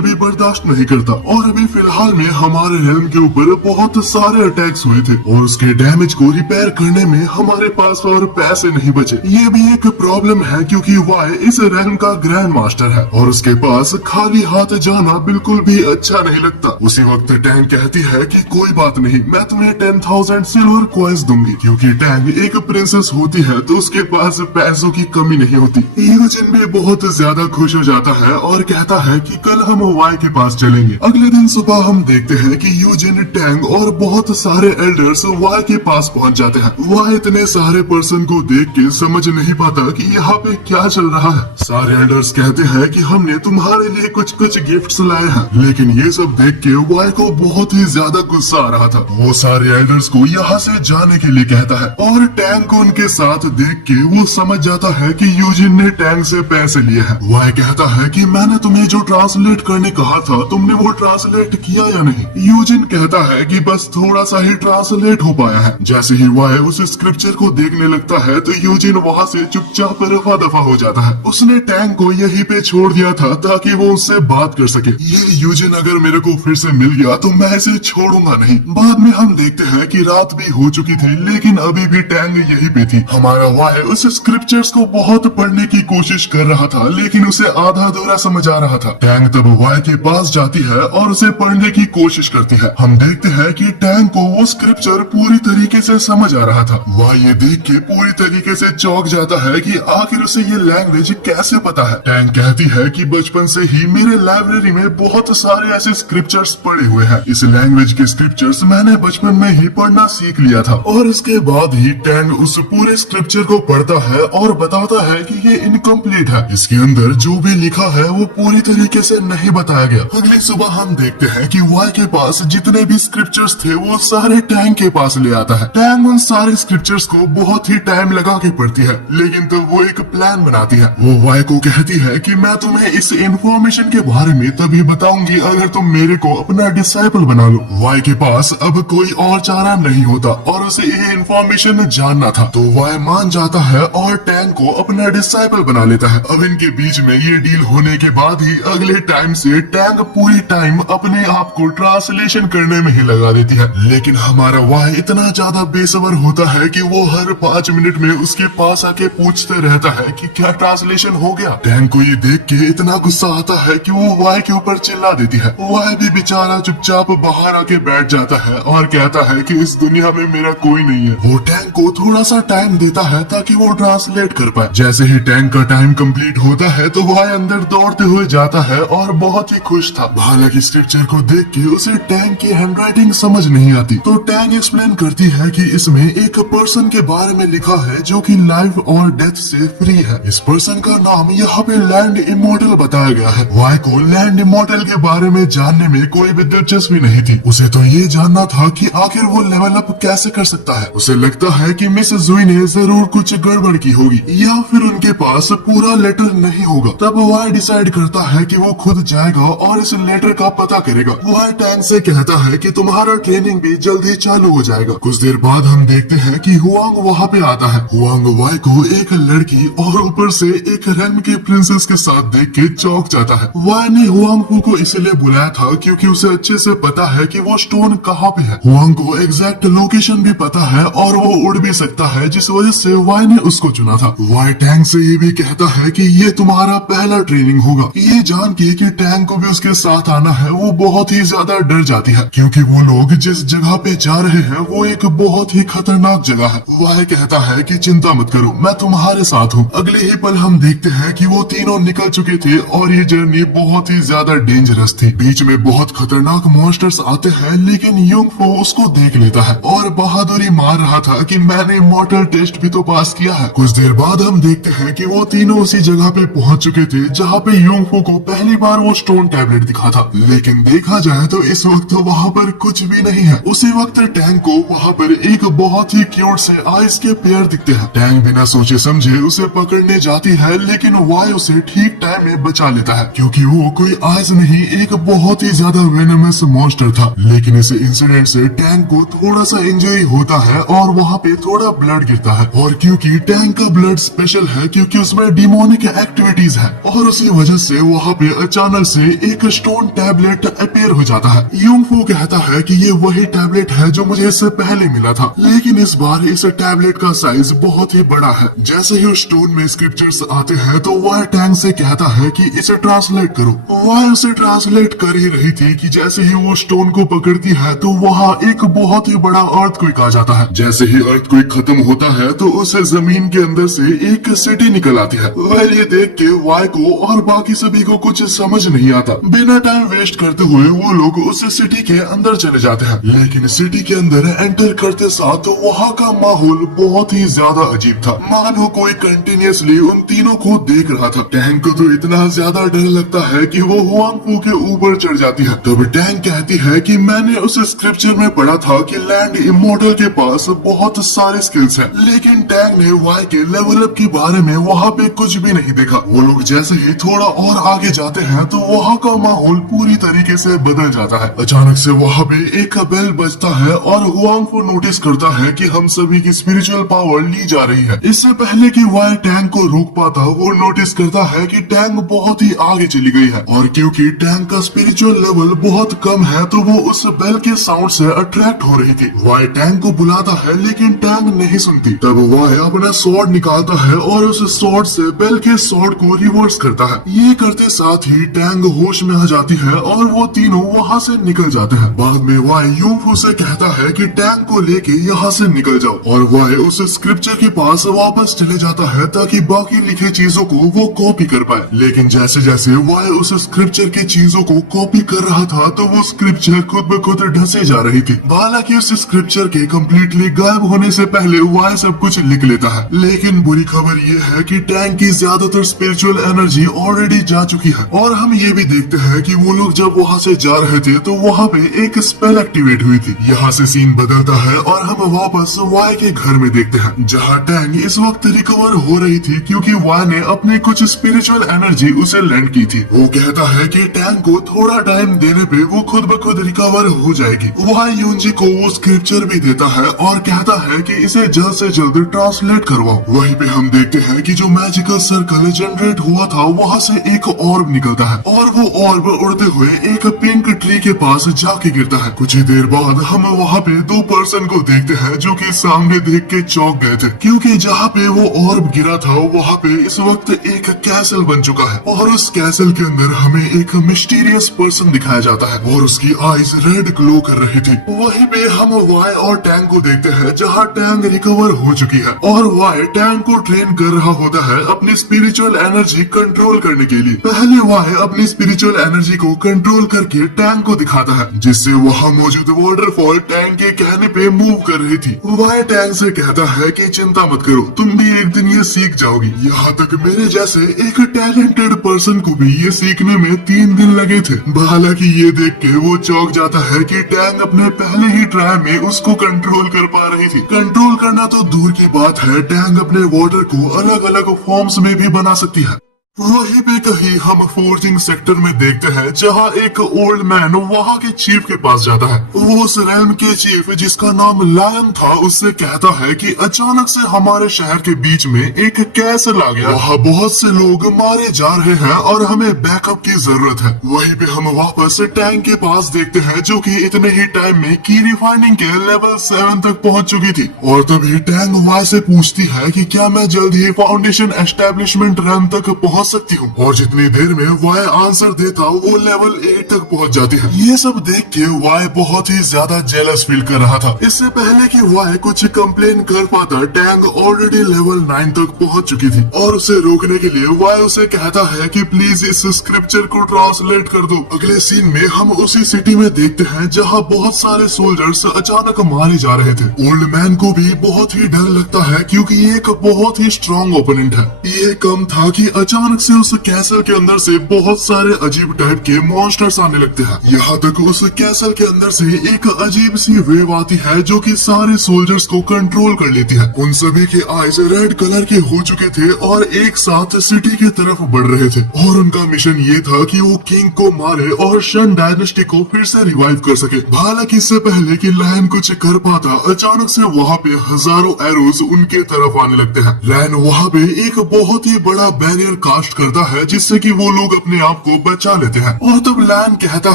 भी बर्दाश्त नहीं करता। और अभी फिलहाल में हमारे रेल्म के ऊपर बहुत सारे अटैक्स हुए थे और उसके डैमेज को रिपेयर करने में हमारे पास और पैसे नहीं बचे। ये भी एक प्रॉब्लम है क्योंकि वाई इस रेल्म का ग्रैंड मास्टर है और उसके पास खाली हाथ जाना बिल्कुल भी अच्छा नहीं लगता। उसी वक्त टैंग कहती है कि कोई बात नहीं, मैं तुम्हें 10,000 सिल्वर कॉइन्स दूंगी, क्योंकि टैंग एक प्रिंसेस होती है तो उसके पास पैसों की कमी नहीं होती। यूजिन भी बहुत ज्यादा खुश हो जाता है और कहता है कि कल हम वाई के पास चलेंगे। अगले दिन सुबह हम देखते हैं कि यूजिन, टैंग और बहुत सारे एल्डर्स वाई के पास पहुंच जाते हैं। वाई इतने सारे पर्सन को देख के समझ नहीं पाता कि यहाँ पे क्या चल रहा है। सारे एल्डर्स कहते हैं कि हमने तुम्हारे लिए कुछ गिफ्ट्स लाए हैं, लेकिन ये सब देख के वाई को बहुत ही ज्यादा गुस्सा आ रहा था। वो सारे एल्डर्स को यहाँ से जाने के लिए कहता है और टैंग को उनके साथ देख के वो समझ जाता है कि यूजिन ने टैंग से पैसे लिए हैं। वाई कहता है कि मैंने तुम्हें जो ट्रांसलेट करने कहा था तुमने वो ट्रांसलेट किया या नहीं। यूजिन कहता है कि बस थोड़ा सा ही ट्रांसलेट हो पाया है। जैसे ही वाई उस स्क्रिप्चर को देखने लगता है तो यूजिन वहाँ से चुपचाप रफा दफा हो जाता है। उसने टैंग को यहीं पे छोड़ दिया था ताकि वो उससे बात कर सके। ये यूजिन अगर मेरे को फिर से मिल गया तो मैं इसे छोड़ूंगा नहीं। बाद में हम देखते हैं कि रात भी हो चुकी थी, लेकिन अभी भी टैंग यहीं पे थी। हमारा वाई उस स्क्रिप्चर्स को बहुत पढ़ने की कोशिश कर रहा था, लेकिन उसे आधा अधूरा समझ आ रहा था। टैंग तब वाई के पास जाती है और उसे पढ़ने की कोशिश करती है। हम देखते हैं कि टैंग को वो स्क्रिप्चर पूरी तरीके से समझ आ रहा था। वाई ये देख के पूरी तरीके से चौंक जाता है कि आखिर उसे ये लैंग्वेज कैसे पता है। टैंग कहती है कि बचपन से ही मेरे लाइब्रेरी में बहुत सारे ऐसे स्क्रिप्चर्स पड़े हुए हैं। इस लैंग्वेज के स्क्रिप्चर्स मैंने बचपन में ही पढ़ना सीख लिया था। और इसके बाद ही टैंग उस पूरे स्क्रिप्चर को पढ़ता है और बताता है कि ये इनकम्प्लीट है। इसके अंदर जो जो भी लिखा है वो पूरी तरीके से नहीं बताया गया। अगली सुबह हम देखते हैं कि वाई के पास जितने भी स्क्रिप्चर्स थे वो सारे टैंक के पास ले आता है। टैंक उन सारे स्क्रिप्चर्स को बहुत ही टाइम लगा के पढ़ती है, लेकिन तो वो एक प्लान बनाती है। वो वाई को कहती है कि मैं तुम्हें इस इंफॉर्मेशन के बारे में तभी बताऊंगी अगर तुम मेरे को अपना डिसाइपल बना लो। वाई के पास अब कोई और चारा नहीं होता और उसे ये इंफॉर्मेशन जानना था, तो वाई मान जाता है और टैंक को अपना डिसाइपल बना लेता है। अब इनके बीच में ये डील होने के बाद ही अगले टाइम से टैंक पूरी टाइम अपने आप को ट्रांसलेशन करने में ही लगा देती है। लेकिन हमारा वाई इतना ज्यादा बेसब्र होता है कि वो हर 5 मिनट में उसके पास आके पूछते रहता है कि क्या ट्रांसलेशन हो गया। टैंक को ये देख के इतना गुस्सा आता है कि वो वाई के ऊपर चिल्ला देती है। वाई भी बेचारा चुपचाप बाहर आके बैठ जाता है और कहता है कि इस दुनिया में मेरा कोई नहीं है। वो टैंक को थोड़ा सा टाइम देता है ताकि वो ट्रांसलेट कर पाए। जैसे ही टैंक का टाइम कंप्लीट होता है तो वाई अंदर दौड़ते हुए जाता है और बहुत ही खुश था। हालांकि स्क्रिप्चर को देख के उसे टैंक की हैंडराइटिंग समझ नहीं आती, तो टैंक एक्सप्लेन करती है कि इसमें एक पर्सन के बारे में लिखा है जो कि लाइफ और डेथ से फ्री है। इस पर्सन का नाम यहाँ पे लैंड इमॉर्टल बताया गया है। वाई को लैंड इमॉर्टल के बारे में जानने में कोई भी दिलचस्पी नहीं थी। उसे तो ये जानना था कि आखिर वो लेवल अप कैसे कर सकता है। उसे लगता है कि मिस जुई ने जरूर कुछ गड़बड़ की होगी या फिर उनके पास पूरा लेटर नहीं होगा। तब वाई डिसाइड करता है कि वो खुद जाएगा और इस लेटर का पता करेगा। वाई टैंक से कहता है कि तुम्हारा ट्रेनिंग भी जल्द ही चालू हो जाएगा। कुछ देर बाद हम देखते हैं कि हुआंग वहाँ पे आता है। हुआंग वाई को एक लड़की और ऊपर से एक रंग के प्रिंसेस के साथ देख के चौंक जाता है। वाई ने हुआंग फू को इसलिए बुलाया था क्योंकि उसे अच्छे से पता है कि वो स्टोन कहाँ पे है। हुआंग को एग्जैक्ट लोकेशन भी पता है और वो उड़ भी सकता है, जिस वजह से वाई ने उसको चुना था। वाई टैंक से ये भी कहता है कि ये तुम्हारा पहला ट्रेनिंग होगा। ये जान के कि टैंक को भी उसके साथ आना है, वो बहुत ही ज्यादा डर जाती है क्योंकि वो लोग जिस जगह पे जा रहे हैं वो एक बहुत ही खतरनाक जगह है। वाई कहता है कि चिंता मत करो, मैं तुम्हारे साथ हूँ। अगले ही पल हम देखते हैं कि वो तीनों निकल चुके थे और ये जर्नी बहुत ही ज्यादा डेंजरस थी। बीच में बहुत खतरनाक मॉन्स्टर्स आते हैं, लेकिन युंग फो उसको देख लेता है और बहादुरी मार रहा था कि मैंने मॉर्टल टेस्ट भी तो पास किया है। कुछ देर बाद हम देखते हैं कि वो तीनों उसी जगह पे पहुंच चुके थे जहाँ पे युंग फो को पहली बार वो स्टोन टैबलेट दिखा था। लेकिन देखा जाए तो इस वक्त वहाँ पर कुछ भी नहीं है। उसी वक्त टैंक को वहाँ पर एक बहुत ही क्यूट से आइस के पेयर दिखते हैं। टैंक बिना सोचे समझे उसे पकड़ने जाती है, लेकिन वाई उसे ठीक टाइम में बचा लेता है क्योंकि वो कोई आइस नहीं, एक बहुत ही ज्यादा वेनमस मॉन्स्टर था। लेकिन इस इंसिडेंट से टैंक को थोड़ा सा इंजरी होता है और वहाँ पे थोड़ा ब्लड गिरता है। और क्योंकि टैंक का ब्लड स्पेशल है क्योंकि उसमें डिमोनिक एक्टिविटीज है और उसी वजह से वहाँ पे अचानक से एक स्टोन टैबलेट अपीयर हो जाता है। युंग फू कहता है कि ये वही टैबलेट है जो मुझे इससे पहले मिला था, लेकिन इस बार इस टैबलेट का साइज बहुत ही बड़ा है। जैसे ही उस स्टोन में स्क्रिप्चर्स आते हैं तो वाई टैंक से कहता है कि इसे ट्रांसलेट करो। वाई उसे ट्रांसलेट कर ही रही थी कि जैसे ही वो स्टोन को पकड़ती है तो वहाँ एक बहुत ही बड़ा अर्थक्वेक आ जाता है। जैसे ही अर्थक्वेक खत्म होता है तो उसे जमीन के अंदर से एक सिटी निकल आती है। वह ये देख के वाई को और बाकी सभी को कुछ समझ नहीं आता। बिना टाइम वेस्ट करते हुए वो लोग उस सिटी के अंदर चले जाते हैं, लेकिन सिटी के अंदर एंटर करते साथ वहाँ का माहौल बहुत ही ज्यादा अजीब था, मानो कोई कंटिन्यूअसली उन तीनों को देख रहा था। टैंक को तो इतना ज्यादा डर लगता है कि वो हुआंग फू के ऊपर चढ़ जाती है। तब टैंक कहती है कि मैंने उस स्क्रिप्चर में पढ़ा था कि लैंड इमॉर्टल के पास बहुत सारे स्किल्स हैं, लेकिन टैंक ने वाई के लेवल अप के बारे में वहाँ पे कुछ भी नहीं देखा। वो लोग जैसे ही थोड़ा और आगे जाते हैं तो वहाँ का माहौल पूरी तरीके से बदल जाता है। अचानक से वहाँ पे एक बेल बजता है और हुआंग फू नोटिस करता है कि हम सभी की स्पिरिचुअल पावर ली जा रही है। इससे पहले कि वाई टैंक को रोक पाता, वो नोटिस करता है कि टैंक बहुत ही आगे चली गई है और क्योंकि टैंक का स्पिरिचुअल लेवल बहुत कम है तो वो उस बेल के साउंड से अट्रैक्ट हो रही थी। वाई टैंक को बुलाता है लेकिन टैंक नहीं सुनती। तब वाई अपना स्वॉर्ड निकालता है और उस स्वॉर्ड से बेल के स्वॉर्ड को रिवर्स करता है। ये करते साथ ही टैंक होश में आ जाती है और वो तीनों वहाँ से निकल जाते हैं। बाद में वाई युंग फू से कहता है कि टैंक को लेके यहाँ से निकल जाओ और वाई उस स्क्रिप्चर के पास वापस चले जाता है ताकि बाकी लिखे चीजों को वो कॉपी कर पाए। लेकिन जैसे जैसे वाई उस स्क्रिप्चर की चीजों को कॉपी कर रहा था तो वो स्क्रिप्चर खुद ब खुद ढसे जा रही थी। हालांकि उस स्क्रिप्चर के कम्प्लीटली गायब होने से पहले वाई सब कुछ लिख लेता है। लेकिन बुरी खबर ये है कि टैंक की ज्यादातर स्पिरिचुअल एनर्जी ऑलरेडी जा चुकी है। और हम ये भी देखते हैं कि वो लोग जब वहाँ से जा रहे थे तो वहाँ पे एक स्पेल एक्टिवेट हुई थी। यहाँ से सीन बदलता है और हम वापस वाई के घर में देखते हैं, जहाँ टैंग इस वक्त रिकवर हो रही थी क्योंकि वाई ने अपनी कुछ स्पिरिचुअल एनर्जी उसे लैंड की थी। वो कहता है कि टैंग को थोड़ा टाइम देने पे वो खुद ब खुद रिकवर हो जाएगी। वाई यूनजी को वो स्क्रिप्चर भी देता है और कहता है कि इसे जल्द से जल्द ट्रांसलेट करवाओ। वहीं पे हम देखते हैं कि जो मैजिकल सर्कल जनरेट हुआ था वहाँ से एक ऑर्ब निकलता है और वो ऑर्ब उड़ते हुए एक पिंक ट्री के पास जाके गिरता है। कुछ ही देर बाद हम वहाँ पे दो पर्सन को देखते हैं जो कि सामने देख के चौंक गए थे, क्योंकि जहाँ पे वो ऑर्ब गिरा था वहाँ पे इस वक्त एक कैसल बन चुका है और उस कैसल के अंदर हमें एक मिस्टीरियस पर्सन दिखाया जाता है और उसकी आईज रेड ग्लो कर रही थी। वहीं पे हम वाई और टैंग को देखते हैं, जहाँ टैंग रिकवर हो चुकी है और वाई टैंग को ट्रेन कर रहा होता है अपनी स्पिरिचुअल एनर्जी कंट्रोल करने के लिए। पहले वाई अपनी स्पिरिचुअल एनर्जी को कंट्रोल करके टैंग को दिखाता है, जिससे वहाँ मौजूद वाटरफॉल टैंग के कहने पे मूव कर रही थी। वाई टैंग से कहता है कि चिंता मत करो, तुम भी एक दिन ये सीख जाओगी। यहाँ तक मेरे जैसे एक टैलेंटेड पर्सन को भी ये सीखने में 3 दिन लगे थे। हालांकि ये देख के वो चौंक जाता है कि टैंग अपने पहले ही ट्राई में उसको कंट्रोल कर पा रही थी। कंट्रोल करना तो दूर की बात है, टैंग अपने वाटर को अलग अलग फॉर्म्स में भी बना सकती है। वहीं पे कहीं हम फोर्जिंग सेक्टर में देखते हैं, जहाँ एक ओल्ड मैन वहाँ के चीफ के पास जाता है। वो उस रेल्म के चीफ जिसका नाम लायन था उससे कहता है कि अचानक से हमारे शहर के बीच में एक कैसल आ गया, वहाँ बहुत से लोग मारे जा रहे हैं और हमें बैकअप की जरूरत है। वहीं पे हम वापस टैंक के पास देखते हैं, जो कि इतने ही टाइम में की रिफाइनिंग के लेवल 7 तक पहुँच चुकी थी। और तभी टैंग वाई से पूछती है कि क्या मैं जल्द ही फाउंडेशन एस्टेब्लिशमेंट रैम तक पहुँच सकती हूँ, और जितनी देर में वाई आंसर देता वो लेवल 8 तक पहुँच जाती है। ये सब देख के वाई बहुत ही ज्यादा जेलस फील कर रहा था। इससे पहले कि वाई कुछ कंप्लेन कर पाता, टैंग ऑलरेडी लेवल 9 तक पहुँच चुकी थी और उसे रोकने के लिए वाई उसे कहता है कि प्लीज इस स्क्रिप्चर को ट्रांसलेट कर दो। अगले सीन में हम उसी सिटी में देखते हैं, जहाँ बहुत सारे सोल्जर्स अचानक मारे जा रहे थे। ओल्ड मैन को भी बहुत ही डर लगता है, क्योंकि ये एक बहुत ही स्ट्रॉन्ग ओपोनेंट है। ये कम था कि अचानक से उस कैसल के अंदर से बहुत सारे अजीब टाइप के मॉन्स्टर्स आने लगते हैं। यहाँ तक उस कैसल के अंदर से एक अजीब सी वेव आती है, जो कि सारे सोल्जर्स को कंट्रोल कर लेती है। उन सभी के आईज रेड कलर के हो चुके थे और एक साथ सिटी की तरफ बढ़ रहे थे, और उनका मिशन ये था कि वो किंग को मारे और शन डायनेस्टी को फिर से रिवाइव कर सके। हालांकि इससे पहले कि लायन कुछ कर पाता, अचानक से वहाँ पे हजारों एरोज उनके तरफ आने लगते हैं। लायन वहाँ पे एक बहुत ही बड़ा बैरियर कास्ट करता है, जिससे कि वो लोग अपने आप को बचा लेते हैं। और तब लायन कहता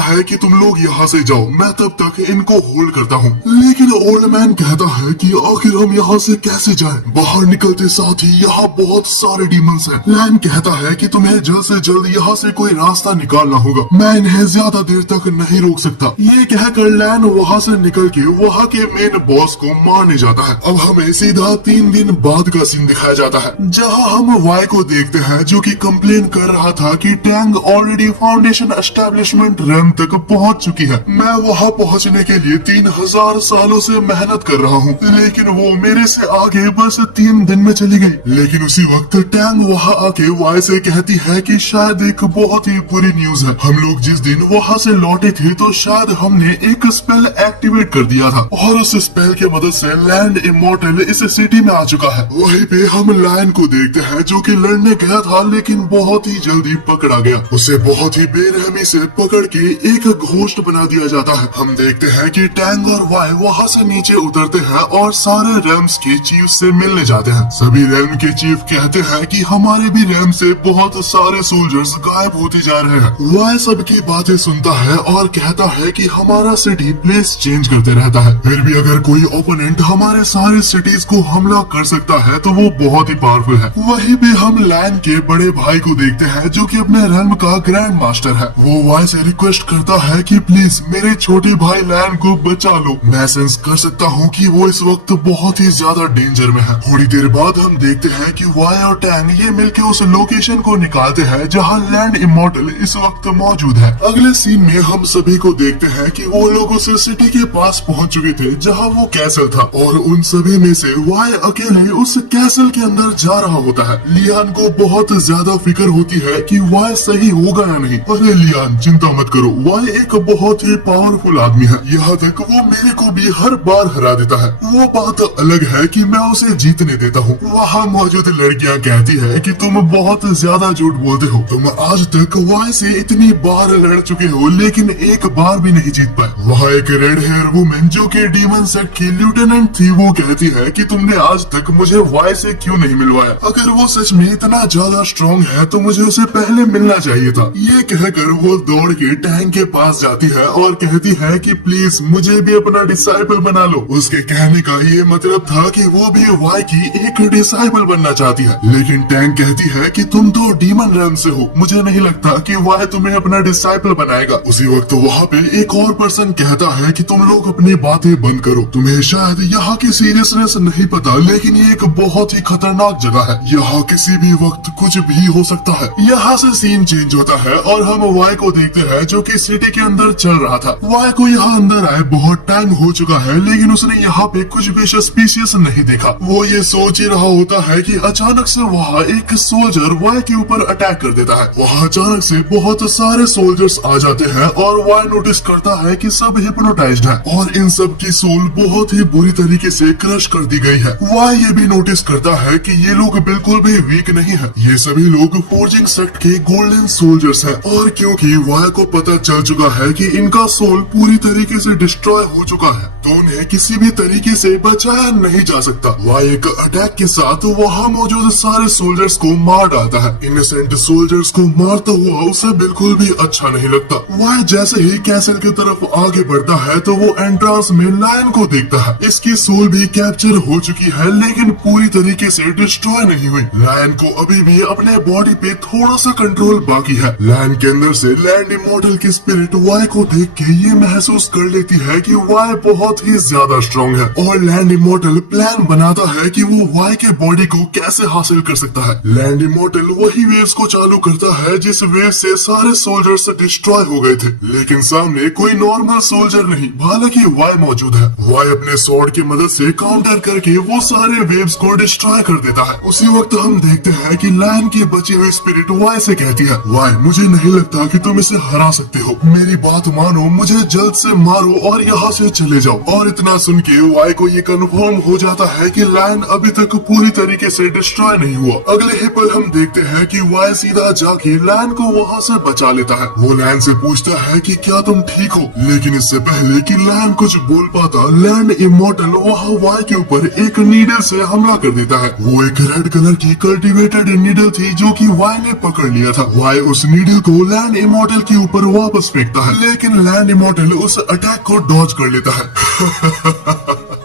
है कि तुम लोग यहाँ से जाओ, मैं तब तक इनको होल्ड करता हूँ। लेकिन ओल्ड मैन कहता है कि आखिर हम यहाँ से कैसे जाएं? बाहर निकलते साथ ही यहाँ बहुत सारे डीमंस हैं। लायन कहता है कि तुम्हें जल्द से जल्द यहाँ से कोई रास्ता निकालना होगा, मैं इन्हें ज्यादा देर तक नहीं रोक सकता। ये कहकर लायन वहाँ से निकल के वहाँ के मेन बॉस को मारने जाता है। अब हमें सीधा 3 दिन बाद का सीन दिखाया जाता है, जहाँ हम वाई को देखते हैं, जो कि कंप्लेन कर रहा था कि Tang already foundation establishment RAM तक पहुंच चुकी है। मैं वहां पहुंचने के लिए 3000 सालों से मेहनत कर रहा हूं, लेकिन वो मेरे से आगे बस 3 दिन में चली गई। लेकिन उसी वक्त टैंग वहां आके वाई से कहती है कि शायद एक बहुत ही बुरी न्यूज है। हम लोग जिस दिन वहां से लौटे थे तो शायद हमने एक स्पेल एक्टिवेट कर दिया था, और उस स्पेल की मदद से लैंड इमॉर्टल इस सिटी में आ चुका है। वहीं पे हम लायन को देखते हैं, जो कि लड़ने गया था लेकिन बहुत ही जल्दी पकड़ा गया। उसे बहुत ही बेरहमी से पकड़ के एक घोस्ट बना दिया जाता है। हम देखते हैं कि टैंग और वाई वहाँ से नीचे उतरते हैं और सारे रेल्म्स के चीफ से मिलने जाते हैं। सभी रेल्म के चीफ कहते हैं कि हमारे भी रेल्म से बहुत सारे सोल्जर्स गायब होते जा रहे हैं। वाई सबकी बातें सुनता है और कहता है कि हमारा सिटी प्लेस चेंज करते रहता है, फिर भी अगर कोई ओपोनेंट हमारे सारे सिटीज को हमला कर सकता है तो वो बहुत ही पावरफुल है। वहीं पे हम लायन के बड़े भाई को देखते हैं, जो कि अपने रेल्म का ग्रैंड मास्टर है। वो वाई से रिक्वेस्ट करता है कि प्लीज मेरे छोटे भाई लायन को बचा लो। मैं सेंस कर सकता हूँ कि वो इस वक्त बहुत ही ज्यादा डेंजर में है। थोड़ी देर बाद हम देखते हैं कि वाई और टैंग ये मिलकर उस लोकेशन को निकालते हैं जहाँ लैंड इमॉर्टल इस वक्त मौजूद है। अगले सीन में हम सभी को देखते हैं कि वो लोग उस सिटी के पास पहुँच चुके थे जहाँ वो कैसल था, और उन सभी में से वाई अकेले उस कैसल के अंदर जा रहा होता है। लियान को बहुत ज्यादा ज्यादा फिक्र होती है कि वाई सही होगा या नहीं। अरे लियान चिंता मत करो, वाई एक बहुत ही पावरफुल आदमी है, यहाँ तक वो मेरे को भी हर बार हरा देता है। वो बात अलग है कि मैं उसे जीतने देता हूँ। वहाँ मौजूद लड़कियाँ कहती है कि तुम बहुत ज्यादा झूठ बोलते हो, तुम आज तक वाई से इतनी बार लड़ चुके हो लेकिन एक बार भी नहीं जीत पाए। वहाँ एक रेड हेयर वुमेन जो कि डीमन सेक्ट की लेफ्टिनेंट थी वो कहती है कि तुमने आज तक मुझे वाई से क्यों नहीं मिलवाया? अगर वो सच में इतना ज्यादा स्ट्रॉन्ग है तो मुझे उसे पहले मिलना चाहिए था। ये कहकर वो दौड़ के टैंक के पास जाती है और कहती है कि प्लीज मुझे भी अपना डिसाइपल बना लो। उसके कहने का ये मतलब था कि वो भी वाई की एक डिसाइपल बनना चाहती है, लेकिन टैंक कहती है कि तुम तो डीमन रन से हो, मुझे नहीं लगता कि वाई तुम्हें अपना डिसाइपल बनाएगा। उसी वक्त वहाँ पे एक और पर्सन कहता है कि तुम लोग अपनी बातें बंद करो, तुम्हें शायद यहाँ की सीरियसनेस नहीं पता लेकिन ये एक बहुत ही खतरनाक जगह है, यहाँ किसी भी वक्त कुछ भी हो सकता है। यहाँ से सीन चेंज होता है और हम वाई को देखते हैं जो कि सिटी के अंदर चल रहा था। वाई को यहाँ अंदर आए बहुत टाइम हो चुका है लेकिन उसने यहाँ पे कुछ भी सस्पिशियस नहीं देखा। वो ये सोच ही रहा होता है कि अचानक से वहाँ एक सोल्जर वाई के ऊपर अटैक कर देता है। वहाँ अचानक से बहुत सारे सोल्जर्स आ जाते हैं और वाई नोटिस करता है कि सब हिप्नोटाइज्ड है और इन सब की सोल बहुत ही बुरी तरीके से क्रश कर दी गई है। वाई ये भी नोटिस करता है कि ये लोग बिल्कुल भी वीक नहीं है, ये सभी लोग फोर्जिंग सेक्ट के गोल्डन सोल्जर्स हैं। और क्योंकि वाई को पता चल चुका है कि इनका सोल पूरी तरीके से डिस्ट्रॉय हो चुका है तो उन्हें किसी भी तरीके से बचाया नहीं जा सकता। वाई एक अटैक के साथ वहाँ मौजूद सारे सोल्जर्स को मार डालता है। इनोसेंट सोल्जर्स को मारता हुआ उसे बिल्कुल भी अच्छा नहीं लगता। वाई जैसे ही कैसल की तरफ आगे बढ़ता है तो वो एंट्रांस में लायन को देखता है। इसकी सोल भी कैप्चर हो चुकी है लेकिन पूरी तरीके से डिस्ट्रॉय नहीं हुई। लायन को अभी भी अपने बॉडी पे थोड़ा सा कंट्रोल बाकी है। लायन के अंदर से लैंड इमॉर्टल की स्पिरिट वाई को देख के ये महसूस कर लेती है कि वाई बहुत ही ज्यादा स्ट्रॉन्ग है और लैंड इमॉर्टल प्लान बनाता है कि वो वाई के बॉडी को कैसे हासिल कर सकता है। लैंड इमॉर्टल वही वेव्स को चालू करता है जिस वेव से सारे सोल्जर्स डिस्ट्रॉय हो गए थे, लेकिन सामने कोई नॉर्मल सोल्जर नहीं, हालांकि वाई मौजूद है। वाई अपने स्वॉर्ड की मदद से काउंटर करके वो सारे वेव्स को डिस्ट्रॉय कर देता है। उसी वक्त हम देखते हैं कि लायन की बची हुई स्पिरिट वाई से कहती है, वाई मुझे नहीं लगता कि तुम इसे हरा सकते हो, मेरी बात मानो, मुझे जल्द से मारो और यहाँ से चले जाओ। और इतना सुन के वाई को ये कंफर्म हो जाता है कि लायन अभी तक पूरी तरीके से डिस्ट्रॉय नहीं हुआ। अगले ही पल हम देखते हैं कि वाई सीधा जाके लायन को वहाँ से बचा लेता है। वो लायन से पूछता है कि क्या तुम ठीक हो, लेकिन इससे पहले कि लायन कुछ बोल पाता लैंड इमॉर्टल वहाँ वाई के ऊपर एक नीडल से हमला कर देता है। वो एक रेड कलर की कल्टिवेटेड नीडल थी जो कि वाई ने पकड़ लिया था। वाई उस नीडल को लैंड इमॉर्टल के ऊपर वापस फेंकता है लेकिन लैंड इमॉर्टल उस अटैक को डॉज कर लेता है।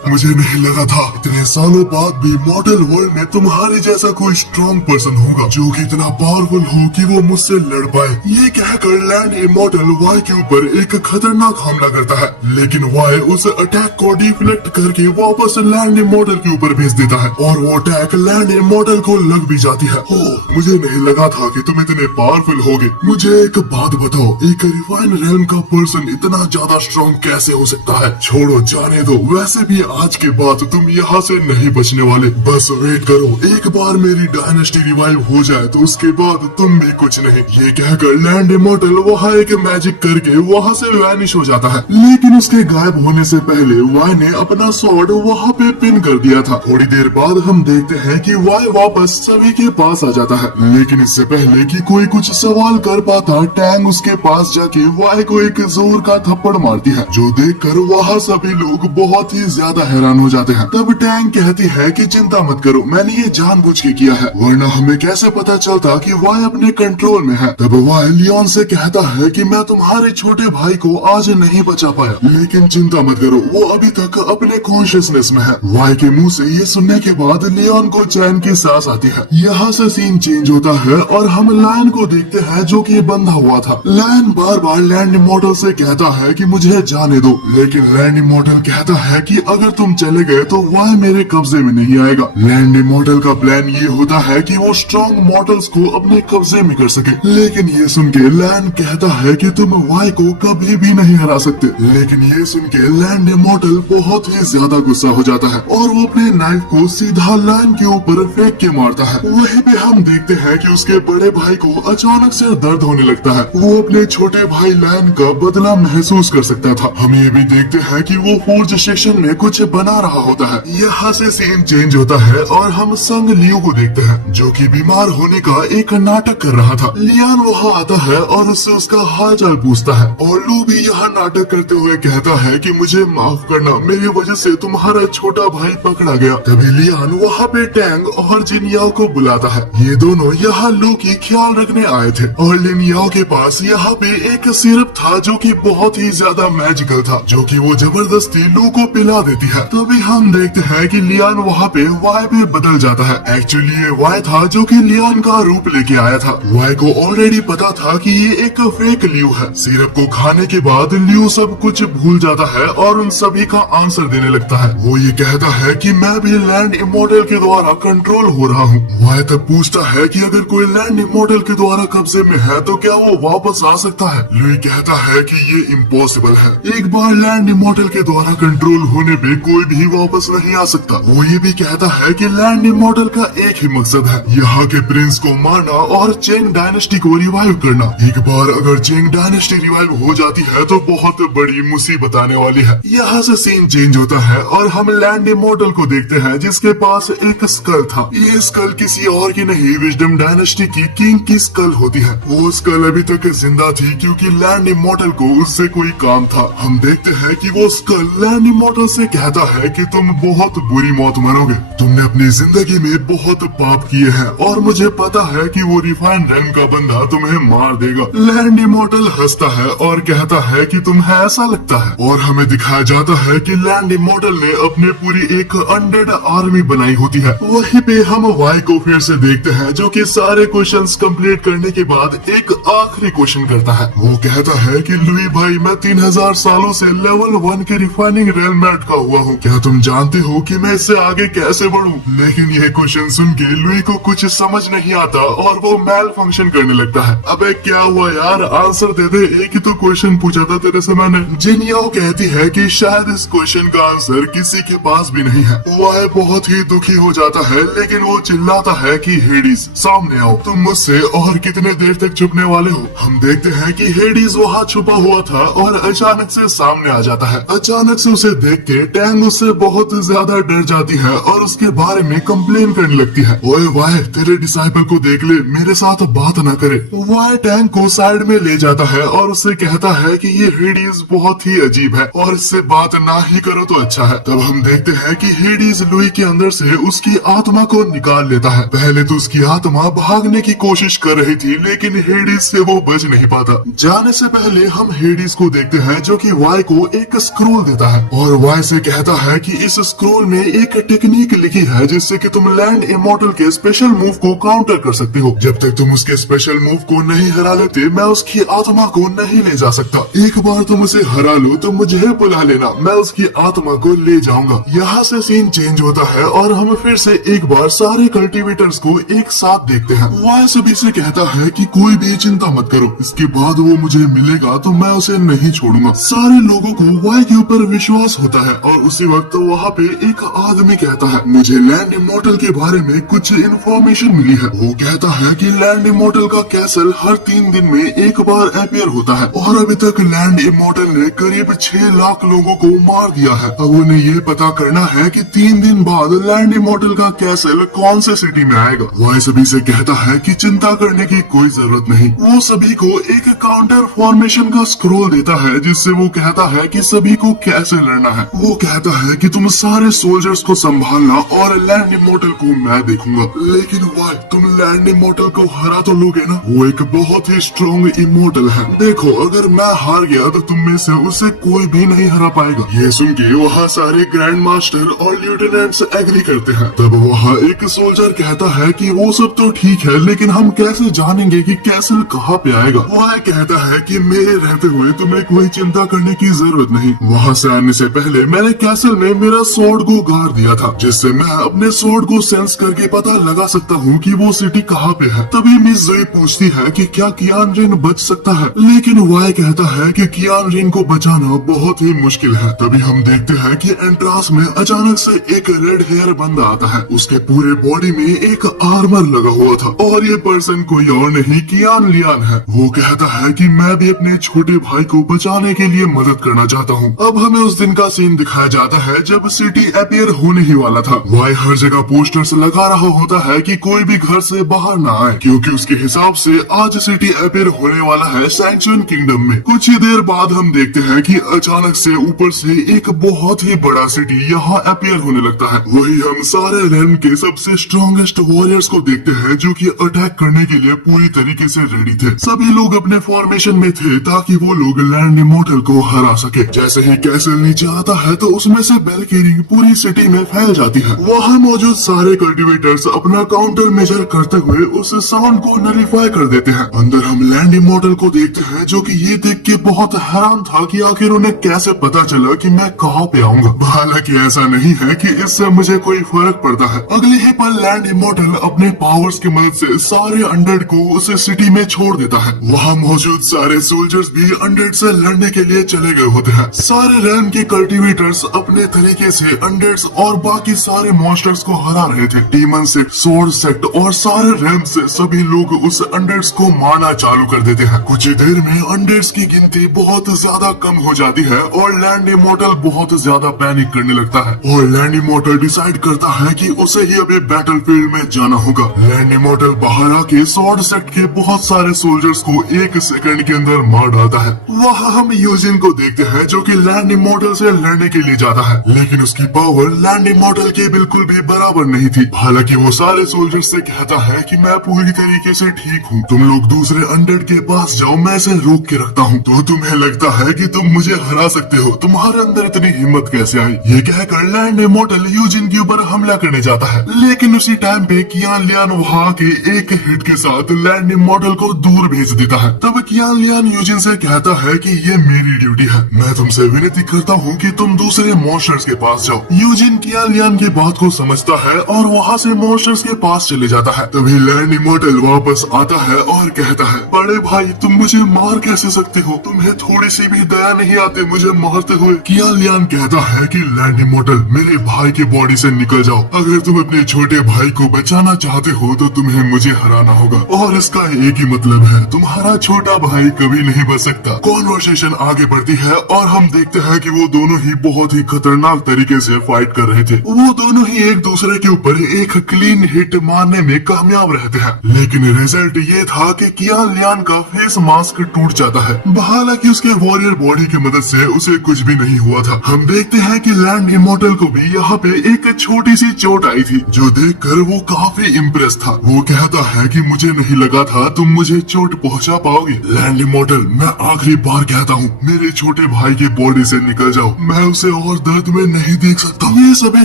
मुझे नहीं लगा था इतने सालों बाद भी मॉडल वर्ल्ड में तुम्हारे जैसा कोई स्ट्रॉन्ग पर्सन होगा जो कि इतना पावरफुल हो कि वो मुझसे लड़ पाए। ये कहकर लैंड इमॉर्टल वाई के ऊपर एक खतरनाक हमला करता है लेकिन वाई उस अटैक को डिफ्लेक्ट करके वापस लैंड इमॉर्टल के ऊपर भेज देता है और वो अटैक लैंड इमॉर्टल को लग भी जाती है। ओह, मुझे नहीं लगा था कि तुम इतने पावरफुल होगे। मुझे एक बात बताओ, एक रिफाइन रेल्म का पर्सन इतना ज्यादा स्ट्रॉन्ग कैसे हो सकता है? छोड़ो, जाने दो, वैसे भी आज के बाद तुम यहाँ से नहीं बचने वाले। बस वेट करो, एक बार मेरी डायनेस्टी रिवाइव हो जाए तो उसके बाद तुम भी कुछ नहीं। ये कहकर लैंड इमॉर्टल वहाँ एक मैजिक करके वहाँ से वैनिश हो जाता है लेकिन उसके गायब होने से पहले वाई ने अपना स्वॉर्ड वहाँ पे पिन कर दिया था। थोड़ी देर बाद हम देखते हैं कि वाई वापस सभी के पास आ जाता है लेकिन इससे पहले कि कोई कुछ सवाल कर पाता टैंग उसके पास जाके वाई को एक जोर का थप्पड़ मारती है जो देखकर वहाँ सभी लोग बहुत ही ज्यादा हैरान हो जाते हैं। तब टैंग कहती है कि चिंता मत करो, मैंने ये जानबूझ के किया है, वरना हमें कैसे पता चलता कि वाई अपने कंट्रोल में है। तब वाई लियोन से कहता है कि मैं तुम्हारे छोटे भाई को आज नहीं बचा पाया लेकिन चिंता मत करो, वो अभी तक अपने कॉन्शियसनेस में है। वाई के मुंह से ये सुनने के बाद लियोन को चैन की सांस आती है। यहाँ से सीन चेंज होता है और हम लायन को देखते हैं जो कि बंधा हुआ था। लायन बार बार लैंड इमॉर्टल से कहता है कि मुझे जाने दो लेकिन लैंड इमॉर्टल कहता है कि अगर तुम चले गए तो वाई मेरे कब्जे में नहीं आएगा। लैंड इमॉर्टल का प्लान ये होता है कि वो स्ट्रॉन्ग मॉर्टल्स को अपने कब्जे में कर सके, लेकिन ये सुन के लैंड कहता है कि तुम वाई को कभी भी नहीं हरा सकते। लेकिन ये सुन के लैंड इमॉर्टल बहुत ही ज्यादा गुस्सा हो जाता है और वो अपने नाइफ को सीधा लैंड के ऊपर फेंक के मारता है। वहीं पे हम देखते हैं कि उसके बड़े भाई को अचानक से दर्द होने लगता है। वो अपने छोटे भाई लैंड का बदला महसूस कर सकता था। हम ये भी देखते हैं कि वो फोर्ज स्टेशन में कुछ बना रहा होता है। यहाँ से सीन चेंज होता है और हम संग लियो को देखते हैं जो कि बीमार होने का एक नाटक कर रहा था। लियान वहाँ आता है और उससे उसका हाल चाल पूछता है और लू भी यहाँ नाटक करते हुए कहता है कि मुझे माफ करना, मेरी वजह से तुम्हारा छोटा भाई पकड़ा गया। तभी लियान वहाँ पे टैंग और जिनयाओ को बुलाता है। ये दोनों यहाँ लू की ख्याल रखने आए थे और लिनयाओ के पास यहाँ पे एक सिरप था जो कि बहुत ही ज्यादा मैजिकल था, जो कि वो जबरदस्ती लू को पिला देती है। तभी हम देखते हैं कि लियान वहाँ पे वाई पे बदल जाता है। एक्चुअली ये वाई था जो कि लियान का रूप लेके आया था। वाई को ऑलरेडी पता था कि ये एक फेक लियो है। सिरप को खाने के बाद लियो सब कुछ भूल जाता है और उन सभी का आंसर देने लगता है। वो ये कहता है कि मैं भी लैंड इमॉर्टल के द्वारा कंट्रोल हो रहा हूँ। वाई तब पूछता है कि अगर कोई लैंड इमॉर्टल के द्वारा कब्जे में है तो क्या वो वापस आ सकता है। लुई कहता है कि ये इम्पॉसिबल है, एक बार लैंड इमॉर्टल के द्वारा कंट्रोल होने पे कोई भी वापस नहीं आ सकता। वो ये भी कहता है कि लैंड इमॉर्टल का एक ही मकसद है, यहाँ के प्रिंस को मारना और चेंग डायनेस्टी को रिवाइव करना। एक बार अगर चेंग डायनेस्टी रिवाइव हो जाती है तो बहुत बड़ी मुसीबत आने वाली है। यहाँ से सीन चेंज होता है और हम लैंड इमॉर्टल को देखते हैं जिसके पास एक स्कल था। ये स्कल किसी और की नहीं, विजडम डायनेस्टी की किंग की स्कल होती है। वो स्कल अभी तक जिंदा थी क्योंकि लैंड इमॉर्टल को उससे कोई काम था। हम देखते हैं कि वो स्कल लैंड इमॉर्टल से कहता है कि तुम बहुत बुरी मौत मरोगे, तुमने अपनी जिंदगी में बहुत पाप किए हैं और मुझे पता है कि वो रिफाइंड रंग का बंदा तुम्हें मार देगा। लैंड इमॉर्टल हंसता है और कहता है कि तुम्हें ऐसा लगता है, और हमें दिखाया जाता है कि लैंड इमॉर्टल ने अपने पूरी एक अनडेड आर्मी बनाई होती है। वहीं पे हम वाई को फिर से देखते हैं जो कि सारे क्वेश्चंस कंप्लीट करने के बाद एक आखिरी क्वेश्चन करता है। वो कहता है कि लुई भाई, मैं 3000 सालों से लेवल 1 के रिफाइनिंग रेल में अटका हुआ हूँ, क्या तुम जानते हो कि मैं इससे आगे कैसे बढ़ूं? लेकिन ये क्वेश्चन सुन के लुई को कुछ समझ नहीं आता और वो मेल फंक्शन करने लगता है। अबे क्या हुआ यार, आंसर दे दे, एक ही तो क्वेश्चन पूछा था तेरे से मैंने। जिनयाओ कहती है कि शायद इस क्वेश्चन का आंसर किसी के पास भी नहीं है। वाई बहुत ही दुखी हो जाता है लेकिन वो चिल्लाता है कि हेडीज सामने आओ, तुम मुझसे और कितने देर तक छुपने वाले हो? हम देखते हैं कि हेडीज वहाँ छुपा हुआ था और अचानक से सामने आ जाता है। अचानक से उसे देख के टैंग उससे बहुत ज्यादा डर जाती है और उसके बारे में कंप्लेन करने लगती है। ओए वाई, तेरे डिसाइपल को देख ले, मेरे साथ बात ना करे। वाई टैंग को साइड में ले जाता है और उससे कहता है कि ये हेडीज बहुत ही अजीब है और इससे बात ना ही करो तो अच्छा है। तब हम देखते हैं कि हेडीज लुई के अंदर से उसकी आत्मा को निकाल लेता है। पहले तो उसकी आत्मा भागने की कोशिश कर रही थी लेकिन हेडीज से वो बच नहीं पाता। जाने से पहले हम हेडीज को देखते हैं जो कि वाई को एक स्क्रोल देता है और वाई से कहता है कि इस स्क्रोल में एक टेक्निक लिखी है जिससे कि तुम लैंड इमॉर्टल के स्पेशल मूव को काउंटर कर सकते हो। जब तक तुम उसके स्पेशल मूव को नहीं हरा लेते मैं उसकी आत्मा को नहीं ले जा सकता। एक बार तुम उसे हरा लो तो मुझे बुला लेना, मैं उसकी आत्मा को ले जाऊंगा। यहाँ से सीन चेंज होता है और हम फिर से एक बार सारे कल्टीवेटर्स को एक साथ देखते हैं। वाई सभी से कहता है कि कोई भी चिंता मत करो, इसके बाद वो मुझे मिलेगा तो मैं उसे नहीं छोड़ूंगा। सारे लोगों को वाई के ऊपर विश्वास होता है और उसी वक्त वहाँ पे एक आदमी कहता है, मुझे लैंड इमॉर्टल के बारे में कुछ इन्फॉर्मेशन मिली है। वो कहता है कि लैंड इमॉर्टल का कैसल हर 3 दिन में एक बार अपीयर होता है और अभी तक लैंड इमॉर्टल ने करीब 6 लाख लोगों को मार दिया है। अब उन्हें ये पता करना है कि 3 दिन बाद लैंड इमॉर्टल का कैसल कौन से सिटी में आएगा। वाई सभी से कहता है कि चिंता करने की कोई जरूरत नहीं। वो सभी को एक काउंटर फॉर्मेशन का स्क्रोल देता है जिससे वो कहता है कि सभी को कैसे लड़ना है। वो कहता है कि तुम सारे सोल्जर्स को संभालना और लैंड इमॉर्टल को मैं देखूंगा। लेकिन वाई, तुम लैंड इमॉर्टल को हरा तो लोगे ना? वो एक बहुत ही स्ट्रॉन्ग इमॉर्टल है। देखो, अगर मैं हार गया तो तुम में से उसे कोई भी नहीं हरा पाएगा। ये सुन के वहाँ सारे ग्रैंड मास्टर और लेफ्टिनेंट्स एग्री करते हैं। तब वहाँ एक सोल्जर कहता है कि वो सब तो ठीक है लेकिन हम कैसे जानेंगे कि कैसल कहाँ पे आएगा? वह कहता है कि मेरे रहते हुए तुम्हें कोई चिंता करने की जरूरत नहीं। वहाँ से आने से पहले मैंने कैसल ने मेरा स्वॉर्ड को गाड़ दिया था, जिससे मैं अपने स्वॉर्ड को सेंस करके पता लगा सकता हूँ कि वो सिटी कहाँ पे है। तभी मिस जोई पूछती है कि क्या कियान रिन बच सकता है, लेकिन वाई कहता है कि कियान रिन को बचाना बहुत ही मुश्किल है। तभी हम देखते हैं कि एंट्रांस में अचानक से एक रेड हेयर बंदा आता है। उसके पूरे बॉडी में एक आर्मर लगा हुआ था और ये पर्सन कोई और नहीं कियान लियान है। वो कहता है कि मैं भी अपने छोटे भाई को बचाने के लिए मदद करना चाहता हूँ। अब हमें उस दिन का सीन दिखाया जाता है जब सिटी अपीयर होने ही वाला था। वाई हर जगह पोस्टर्स लगा रहा होता है कि कोई भी घर से बाहर ना आए, क्योंकि उसके हिसाब से आज सिटी अपीयर होने वाला है सैंक्चुअन किंगडम में। कुछ ही देर बाद हम देखते हैं कि अचानक से ऊपर से एक बहुत ही बड़ा सिटी यहाँ अपीयर होने लगता है। वही हम सारे रेल्म के सबसे स्ट्रॉन्गेस्ट वॉरियर्स को देखते हैं जो कि अटैक करने के लिए पूरी तरीके से रेडी थे। सभी लोग अपने फॉर्मेशन में थे ताकि वो लोग लैंड इमॉर्टल को हरा सके। जैसे ही कैसल नीचे आता है तो उसमें से बेल की रिंग पूरी सिटी में फैल जाती है। वहाँ मौजूद सारे कल्टिवेटर्स अपना काउंटर मेजर करते हुए उस साउंड को नलिफाई कर देते हैं। अंदर हम लैंड इमॉर्टल को देखते हैं जो कि ये देख के बहुत हैरान था कि आखिर उन्हें कैसे पता चला कि मैं कहाँ पे आऊंगा। हालांकि ऐसा नहीं है कि इससे मुझे कोई फर्क पड़ता है। अगले ही पल लैंड इमॉर्टल अपने पावर्स की मदद से सारे अनडेड को उस सिटी में छोड़ देता है। वहाँ मौजूद सारे सोल्जर्स भी अनडेड से लड़ने के लिए चले गए होते हैं। सारे रैम के कल्टिवेटर्स अपने तरीके से अनडेड्स और बाकी सारे मॉन्स्टर्स को हरा रहे थे। डीमन सेक्ट, सोर्ड सेक्ट और सारे रैम से सभी लोग उस अनडेड्स को मारना चालू कर देते हैं। कुछ ही देर में अनडेड्स की गिनती बहुत ज्यादा कम हो जाती है और लैंड इमॉर्टल बहुत ज्यादा पैनिक करने लगता है और लैंड इमॉर्टल डिसाइड करता है कि उसे ही अभी बैटलफील्ड में जाना होगा। लैंड इमॉर्टल बाहर आके स्वॉर्ड सेक्ट के बहुत सारे सोल्जर्स को एक सेकंड के अंदर मार डालता है। वहाँ हम यूजिन को देखते हैं जो कि लैंड इमॉर्टल से लड़ने के लिए जाता है, लेकिन उसकी पावर लैंड इमॉर्टल के बिल्कुल भी बराबर नहीं थी। हालांकि वो सारे सोल्जर्स से कहता है कि मैं पूरी तरीके से ठीक हूँ, तुम लोग दूसरे अनडेड के पास जाओ, मैं इसे रोक के रखता हूँ। तो तुम्हें लगता है कि तुम मुझे हरा सकते हो, तुम्हारे अंदर इतनी हिम्मत कैसे आई? ये कहकर लैंड इमॉर्टल यूजिन के ऊपर हमला करने जाता है, लेकिन उसी टाइम पे कियान लियान वहाँ के एक हिट के साथ लैंड इमॉर्टल को दूर भेज देता है। तब कियान लियान यूजिन से कहता है कि ये मेरी ड्यूटी है, मैं तुमसे विनती करता हूँ कि तुम दूसरे मॉन्स्टर्स के पास जाओ। यूजिन कियान लियान की बात को समझता है और वहाँ से मॉन्स्टर्स के पास चले जाता है। तभी लैंड इमॉर्टल वापस आता है और कहता है, बड़े भाई तुम मुझे मार कैसे सकते हो, तुम्हें थोड़ी सी भी दया नहीं आती मुझे मारते हुए? कियान लियान कहता है कि लैंड इमॉर्टल मेरे भाई की बॉडी से निकल जाओ, अगर तुम अपने छोटे भाई को बचाना चाहते हो तो तुम्हें मुझे हराना होगा और इसका एक ही मतलब है, तुम्हारा छोटा भाई कभी नहीं बच सकता। कॉन्वर्सेशन आगे बढ़ती है और हम देखते हैं कि वो दोनों ही बहुत ही खतरनाक तरीके से फाइट कर रहे थे। वो दोनों ही एक दूसरे के ऊपर एक क्लीन हिट मारने में कामयाब रहते हैं, लेकिन रिजल्ट ये था कि कियान लियान का फेस मास्क टूट जाता है। हालांकि उसके वॉरियर बॉडी की मदद से उसे कुछ भी नहीं हुआ था। हम देखते हैं कि लैंड इमॉर्टल को भी यहाँ पे एक छोटी सी चोट आई थी, जो देखकर वो काफी इम्प्रेस था। वो कहता है कि मुझे नहीं लगा था तुम मुझे चोट पहुँचा पाओगे। लैंड इमॉर्टल मैं आखिरी बार कहता हूँ मेरे छोटे भाई की बॉडी से निकल जाओ, मैं उसे और दर्द में नहीं देख सकता। ये सभी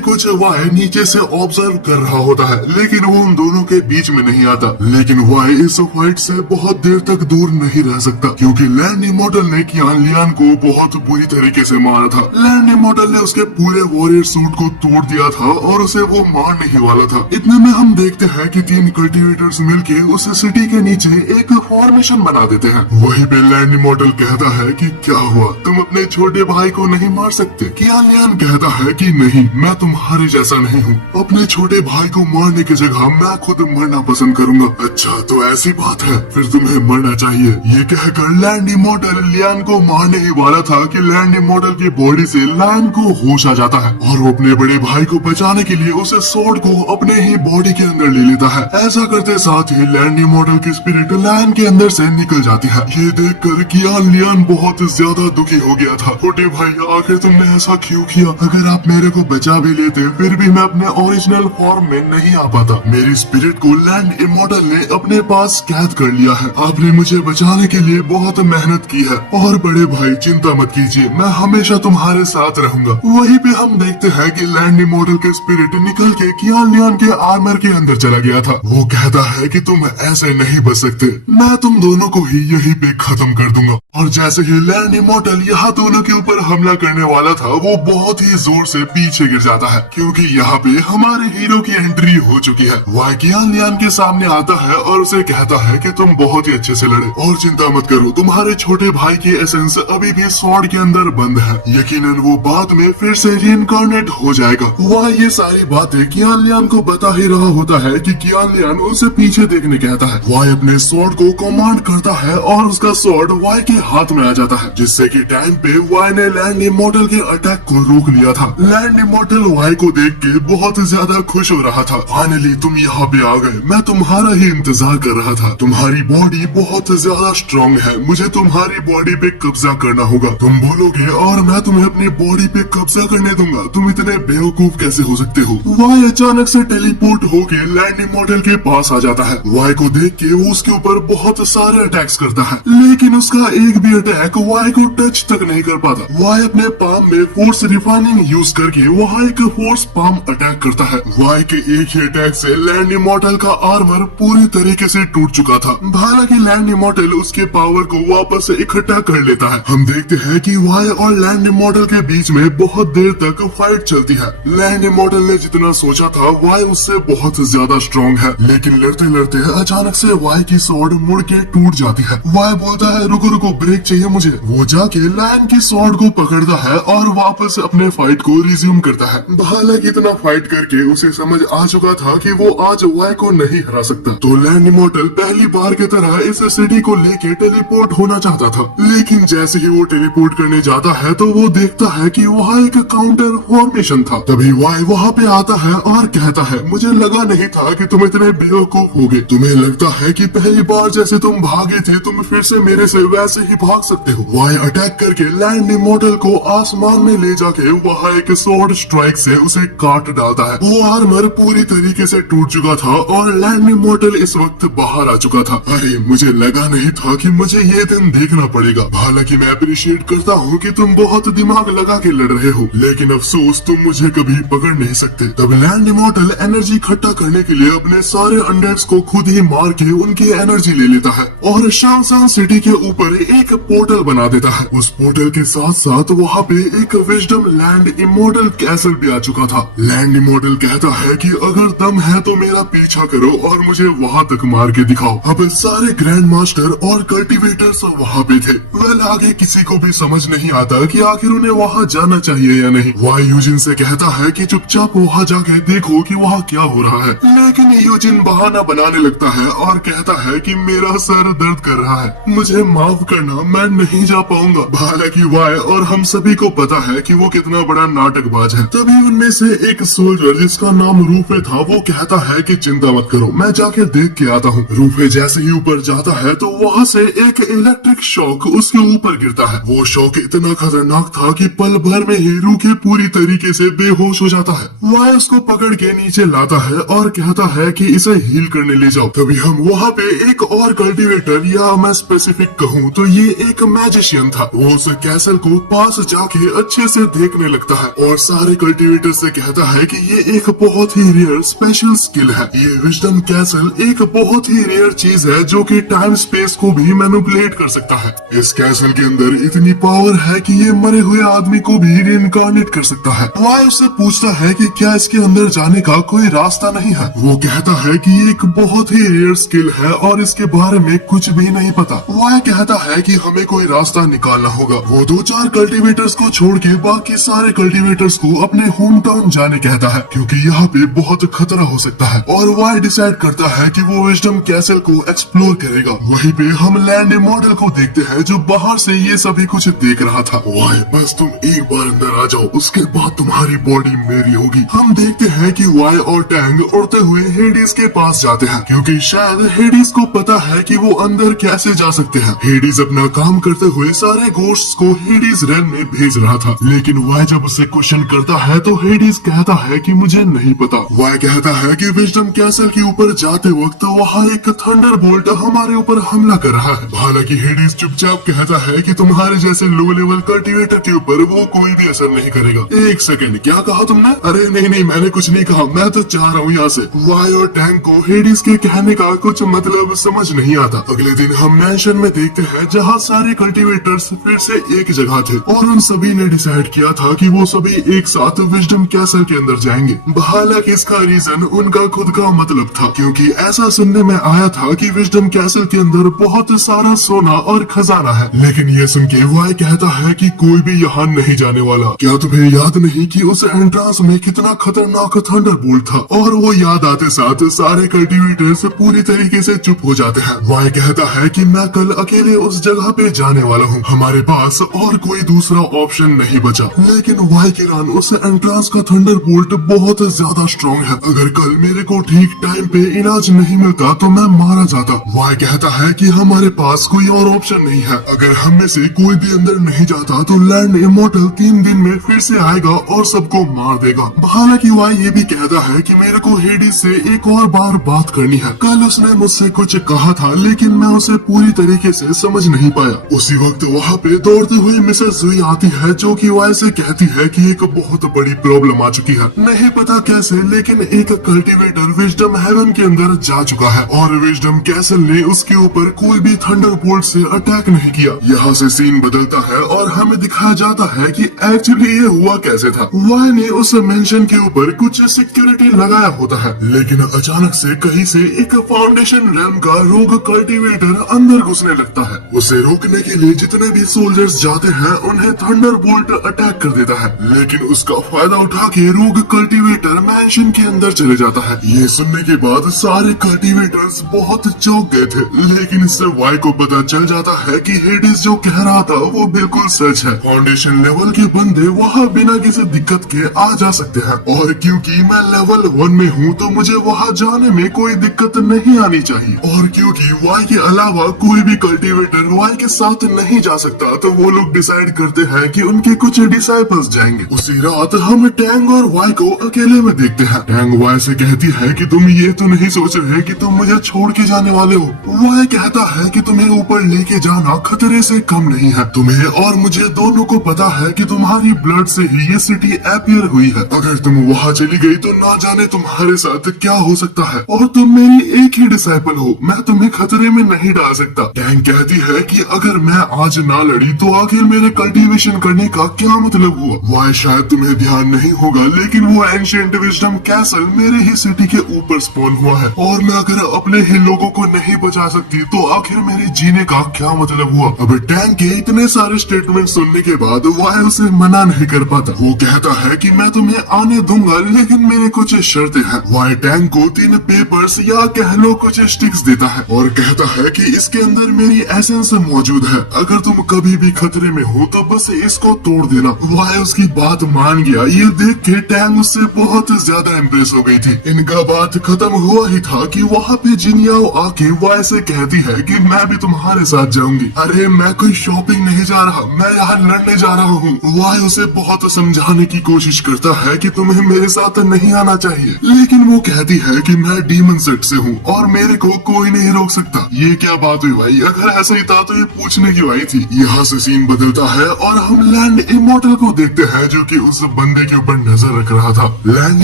कुछ वाई नीचे से ऑब्जर्व कर रहा होता है, लेकिन वो उन दोनों के बीच में नहीं आता। लेकिन वाई इस फाइट से बहुत देर तक दूर नहीं रह सकता, क्योंकि लैंड इमॉर्टल ने कियान लियान को बहुत बुरी तरीके से मारा था। लैंड इमॉर्टल ने उसके पूरे वॉरियर सूट को तोड़ दिया था और उसे वो मारने ही वाला था। इतने में हम देखते हैं कि 3 कल्टिवेटर्स मिलके उस सिटी के नीचे एक फॉर्मेशन बना देते हैं। वहीं पे लैंड इमॉर्टल कहता है कि क्या हुआ, तुम अपने छोटे भाई को नहीं मार सकते? कियान लियान कहता है कि नहीं, मैं तुम्हारे जैसा नहीं हूँ, अपने छोटे भाई को मारने की जगह मैं खुद मरना पसंद करूंगा। अच्छा तो ऐसी बात है, फिर तुम्हें मरना चाहिए। ये कहकर लैंड इमॉर्टल लियान को मारने ही वाला था कि लैंड इमॉर्टल की बॉडी से लायन को होश आ जाता है और वो अपने बड़े भाई को बचाने के लिए उसे स्वॉर्ड को अपने ही बॉडी के अंदर ले लेता है। ऐसा करते साथ ही लैंड इमॉर्टल की स्पिरिट लायन के अंदर से निकल जाती है। ये देखकर कियान लियान बहुत ज्यादा दुखी हो गया था। छोटे भाई आखिर तुमने ऐसा क्यों किया? अगर आप मेरे को बचा भी लेते फिर भी मैं अपने ओरिजिनल फॉर्म में नहीं आ पाता। मेरी स्पिरिट को लैंड इमॉर्टल ने अपने पास कैद कर लिया है। आपने मुझे बचाने के लिए बहुत मेहनत की है और बड़े भाई चिंता मत कीजिए, मैं हमेशा तुम्हारे साथ रहूंगा। वहीं पे हम देखते हैं कि लैंड इमॉर्टल के स्पिरिट निकल के कियान लियान के आर्मर के अंदर चला गया था। वो कहता है कि तुम ऐसे नहीं बच सकते, मैं तुम दोनों को ही यहीं पे खत्म कर दूंगा। और जैसे ही लैंड इमॉर्टल यहाँ दोनों के ऊपर हमला करने वाला था, वो बहुत ही जोर से पीछे गिर जाता है क्योंकि यहाँ पे हमारे हीरो की एंट्री हो चुकी है। वह कियान लियान के सामने आता है और उसे कहता है कि तुम बहुत ही अच्छे से लड़े और चिंता मत करो, तुम्हारे छोटे भाई की एसेंस अभी भी स्वॉर्ड के अंदर बंद है, यकीनन वो बाद में फिर से रीइंकार्नेट हो जाएगा। वह ये सारी बातें कियान लियान को बता ही रहा होता है कि कियान लियान उसे पीछे देखने कहता है। वाई अपने स्वॉर्ड को कमांड करता है और उसका स्वॉर्ड वाई के हाथ में आ जाता है, जिससे कि टाइम पे वाई ने लैंड इमॉर्टल के अटैक को रोक लिया था। लैंड इमॉर्टल वाई को देख के बहुत ज्यादा खुश हो रहा था। फाइनली तुम यहाँ पे आ गए, मैं तुम्हारा ही इंतजार कर रहा था। तुम्हारी बॉडी बहुत ज्यादा स्ट्रॉन्ग है, मुझे तुम्हारी बॉडी पे कब्जा करना होगा। तुम बोलोगे और मैं तुम्हें अपनी बॉडी पे कब्जा करने दूंगा। तुम इतने बेवकूफ कैसे हो सकते हो? वाई अचानक से टेलीपोर्ट होके लैंड इमॉर्टल के पास आ जाता है। वाई को देख के वो उसके ऊपर बहुत सारे अटैक्स करता है, लेकिन उसका एक भी अटैक वाई को टच तक नहीं कर पाता। वाई अपने पाम में फोर्स रिफाइनिंग यूज करके वहाँ एक फोर्स पाम अटैक करता है। वाई के एक ही अटैक से लैंड इमॉर्टल का आर्मर पूरी तरीके से टूट चुका था। हालांकि लैंड इमॉर्टल उसके पावर को वापस से इकट्ठा कर लेता है। हम देखते हैं कि वाई और लैंड इमॉर्टल के बीच में बहुत देर तक फाइट चलती है। लैंड इमॉर्टल ने जितना सोचा था वाई उससे बहुत ज्यादा स्ट्रॉन्ग है, लेकिन लड़ते लड़ते अचानक से वाई की स्वॉर्ड मुड़ के टूट जाती है। वाई बोलता है रुको रुको, ब्रेक चाहिए मुझे। वो जाके लैंड की स्वॉर्ड को पकड़ता है और वापस अपने फाइट को रिज्यूम करता है। हालांकि इतना फाइट करके उसे समझ आ चुका था कि वो आज वाई को नहीं हरा सकता, तो लैंड इमॉर्टल पहली बार की तरह इस सिटी को लेके टेलीपोर्ट होना चाहता था। लेकिन जैसे ही वो टेलीपोर्ट करने जाता है तो वो देखता है कि वहाँ एक काउंटर फॉर्मेशन था। तभी वाई वहाँ पे आता है और कहता है मुझे लगा नहीं था कि तुम इतने बेवकूफ होगे। तुम्हें लगता है कि पहली बार जैसे तुम भागे थे तुम फिर से मेरे से वैसे ही भाग सकते हो। वाई अटैक करके लैंड इमॉर्टल को आसमान में ले जाके वहाँ एक स्वॉर्ड स्ट्राइक से उसे काट डालता है। वो आर्मर पूरी तरीके से टूट चुका था और लैंड इमॉर्टल इस वक्त बाहर आ चुका था। अरे मुझे लगा नहीं था कि मुझे ये दिन देखना पड़ेगा। हालांकि मैं अप्रिशिएट करता हूँ कि तुम बहुत दिमाग लगा के लड़ रहे हो, लेकिन अफसोस तुम मुझे कभी पकड़ नहीं सकते। तब लैंड इमॉर्टल एनर्जी इकट्ठा करने के लिए अपने सारे अनडेड्स को खुद ही मार के उनकी एनर्जी ले लेता है और शांगसांग सिटी के ऊपर एक पोर्टल बना देता है। उस पोर्टल के साथ साथ वहाँ पे एक विजडम लैंड इमॉर्टल कैसल भी आ चुका था। लैंड इमॉर्टल कहता है कि अगर दम है तो मेरा पीछा करो और मुझे वहाँ तक मार के दिखाओ। अब सारे ग्रैंड मास्टर और कल्टिवेटर्स वहाँ पे थे। वेल आगे किसी को भी समझ नहीं आता कि आखिर उन्हें वहाँ जाना चाहिए या नहीं। वाई यूजिन से कहता है कि चुपचाप वहाँ जाके देखो कि वहाँ क्या हो रहा है, लेकिन यूजिन बहाना बनाने लगता है और कहता है कि मेरा सर दर्द कर रहा है, मुझे माफ करना, मैं नहीं जा पाऊंगा। हालांकि वाई और हम सभी को पता है कि वो कितना बड़ा नाटकबाज है। तभी उनमें से एक सोल्जर जिसका नाम रूफे था वो कहता है कि चिंता मत करो, मैं जाके देख के आता हूँ। रूफे जैसे ही ऊपर जाता है तो वहाँ से एक इलेक्ट्रिक शॉक उसके ऊपर गिरता है। वो शॉक इतना खतरनाक था कि पल भर में ही रूफे पूरी तरीके से बेहोश हो जाता है। वाई उसको पकड़ के नीचे लाता है और कहता है कि इसे हील करने ले जाओ। तभी हम वहाँ पे एक और कल्टिवेटर, या मैं स्पेसिफिक कहूँ तो ये एक मैजिशियन था। वो उस कैसल को पास जाके अच्छे से देखने लगता है और सारे कल्टिवेटर से कहता है कि ये एक बहुत ही रेयर स्पेशल स्किल है। ये विजडम कैसल एक बहुत ही रेयर चीज है जो कि टाइम स्पेस को भी मैनिपुलेट कर सकता है। इस कैसल के अंदर इतनी पावर है कि ये मरे हुए आदमी को भी रीइंकार्नेट कर सकता है। वाई उससे पूछता है कि क्या इसके अंदर जाने का कोई रास्ता नहीं है। वो कहता है कि ये एक बहुत ही रेयर स्किल है और इसके बारे में कुछ भी नहीं पता। वाई कहता है कि हमें कोई रास्ता निकालना होगा। वो 2-4 कल्टिवेटर्स को छोड़ के बाकी सारे कल्टिवेटर्स को अपने होम टाउन जाने कहता है, क्योंकि यहाँ पे बहुत खतरा हो सकता है। और वाई डिसाइड करता है कि वो विजडम कैसल को एक्सप्लोर करेगा। वहीं पे हम लैंड इमॉर्टल को देखते हैं जो बाहर से ये सभी कुछ देख रहा था। वाई बस तुम एक बार अंदर आ जाओ, उसके बाद तुम्हारी बॉडी मेरी होगी। हम देखते हैं कि वाई और टैंग उड़ते हुए हेडीज के पास जाते हैं, क्योंकि शायद हेडीज को पता है कि वो अंदर कैसे जा सकते हैं। हेडीज अपना काम करते हुए सारे घोस्ट्स को हेडीज रेल में भेज रहा था, लेकिन वाई जब उससे क्वेश्चन करता है तो हेडीज कहता है कि मुझे नहीं पता। वाई कहता है कि विजडम कैसल के ऊपर जाते वक्त वहाँ एक थंडरबोल्ट हमारे ऊपर हमला कर रहा है। हालांकि हेडीज चुपचाप कहता है कि तुम्हारे जैसे लो लेवल कल्टिवेटर के ऊपर वो कोई भी असर नहीं करेगा। एक सेकंड, क्या कहा तुमने? अरे नहीं, मैंने कुछ नहीं कहा, मैं तो चाह रहा हूँ यहाँ से। वाई और टैंक को हेडीज के कहने का कुछ मतलब समझ नहीं आता। अगले दिन हम मैंशन में देखते हैं जहाँ सारे कल्टिवेटर्स फिर से एक जगह थे और उन सभी ने डिसाइड डिसाइड किया था कि वो सभी एक साथ विजडम कैसल के अंदर जाएंगे। हालांकि इसका रीजन उनका खुद का मतलब था, क्योंकि ऐसा सुनने में आया था कि विजडम कैसल के अंदर बहुत सारा सोना और खजाना है। लेकिन ये सुन के वाई कहता है कि कोई भी यहाँ नहीं जाने वाला। क्या तुम्हें याद नहीं कि उस एंट्रांस में कितना खतरनाक थंडरबोल्ट था? और वो याद आते साथ सारे कल्टीवेटर्स पूरी तरीके से चुप हो जाते हैं। वाई कहता है कि मैं कल अकेले उस जगह पे जाने वाला हूँ, हमारे पास और कोई दूसरा ऑप्शन नहीं बचा। लेकिन वाई किरान उस एंट्रांस का थंडरबोल्ट बहुत ज्यादा स्ट्रॉन्ग है, अगर कल मेरे को ठीक टाइम पे इलाज नहीं मिलता तो मैं मारा जाता। वाई कहता है कि हमारे पास कोई और ऑप्शन नहीं है, अगर हम में से कोई भी अंदर नहीं जाता तो लैंड इमॉर्टल 3 दिन में फिर से आएगा और सबको मार देगा। हालांकि वाई ये भी कहता है कि मेरे को हेडिस से एक और बार बात करनी है। कल उसने मुझसे कुछ कहा था लेकिन मैं उसे पूरी तरीके से समझ नहीं पाया। उसी वक्त वहाँ पे दौड़ती हुई मिसेस जुई आती है, जो कि वाई से कहती है कि एक बहुत बड़ी प्रॉब्लम आ चुकी है। नहीं पता कैसे, लेकिन एक कल्टीवेटर विजडम हेवन के अंदर जा चुका है और विजडम कैसल ने उसके ऊपर कोई भी थंडरबोल्ट से अटैक नहीं किया। यहाँ से सीन बदलता है और हमें दिखाया जाता है कि एक्चुअली ये हुआ कैसे था। वाई ने उस मेंशन के ऊपर कुछ सिक्योरिटी लगाया होता है, लेकिन अचानक से कहीं से एक फाउंडेशन रेल्म का रोग कल्टीवेटर अंदर घुसने लगता है। उसे रोकने के लिए जितने भी सोल्जर्स जाते हैं उन्हें थंडरबोल्ट अटैक कर देता है, लेकिन उसका फायदा उठा के रोग कल्टीवेटर मेंशन के अंदर चले जाता है। ये सुनने के बाद सारे कल्टीवेटर्स बहुत चौंक गए थे, लेकिन इससे वाई को पता चल जाता है कि हेडिस जो कह रहा था वो बिल्कुल सच है। फाउंडेशन लेवल के बंदे वहाँ बिना किसी दिक्कत के आ जा सकते हैं, और क्योंकि मैं लेवल 1 में हूँ तो मुझे वहाँ जाने में कोई दिक्कत नहीं आनी चाहिए। और क्योंकि वाई के अलावा कोई भी कल्टीवेटर वाई के साथ नहीं जा सकता, तो वो लोग डिसाइड करते हैं कि उनके कुछ डिसाइपल्स जाएंगे। उसी रात हम टैंग और वाई को अकेले में देखते हैं। टैंग वाई से कहती है कि तुम ये तो नहीं सोच रहे कि तुम मुझे छोड़ के जाने वाले हो। वाई कहता है कि तुम्हें ऊपर लेके जाना खतरे से कम नहीं है। तुम्हें और मुझे दोनों को पता है कि तुम्हारी ब्लड से ही ये सिटी अपीयर हुई है। अगर तुम वहाँ चली गई तो ना जाने तुम्हारे साथ क्या हो सकता है, और तुम मेरी एक ही डिसाइपल हो, मैं तुम्हें खतरे में नहीं डाल सकता। टैंग कहती है कि अगर मैं आज ना लड़ी तो आखिर मेरे कल्टीवेशन करने का क्या मतलब हुआ। वाई शायद तुम्हें ध्यान नहीं होगा, लेकिन वो एंशिएंट विजडम कैसल मेरे ही सिटी के ऊपर स्पॉन हुआ है, और मैं अगर अपने ही लोगों को नहीं बचा सकती तो आखिर मेरे जीने का क्या मतलब हुआ। अब टैंग के इतने सारे स्टेटमेंट सुनने के बाद वाई उसे मना नहीं कर पाता। वो कहता है कि मैं तुम्हें आने दूंगा, लेकिन मेरे कुछ शर्तें हैं। वाई टैंग को 3 पेपर्स या कह लो कुछ स्टिक्स देता है और कहता है कि इसके अंदर मेरी एसेंस मौजूद है, अगर तुम कभी भी खतरे में हो तो बस इसको तोड़ देना। वाई उसकी बात मान गया। ये देख के टैंग उससे बहुत ज्यादा इम्प्रेस हो गई थी। इनका बात खत्म हुआ ही था कि वहाँ पे जिनियाओ आके वाई से कहती है कि मैं भी तुम्हारे साथ जाऊंगी। अरे मैं कोई शॉपिंग नहीं जा रहा, मैं यहाँ लड़ने जा रहा हूँ। वाई उसे बहुत समझाने की कोशिश करता है कि तुम्हें मेरे साथ नहीं आना चाहिए, लेकिन वो कहती है कि मैं डीमन सेट से हूँ और मेरे को कोई नहीं रोक सकता। ये क्या बात हुई भाई, अगर ऐसा ही था तो ये पूछने की आई थी। यहाँ से सीन बदलता है और हम लैंड इमॉर्टल को देखते हैं, जो कि उस बंदे के ऊपर नजर रख रहा था। लैंड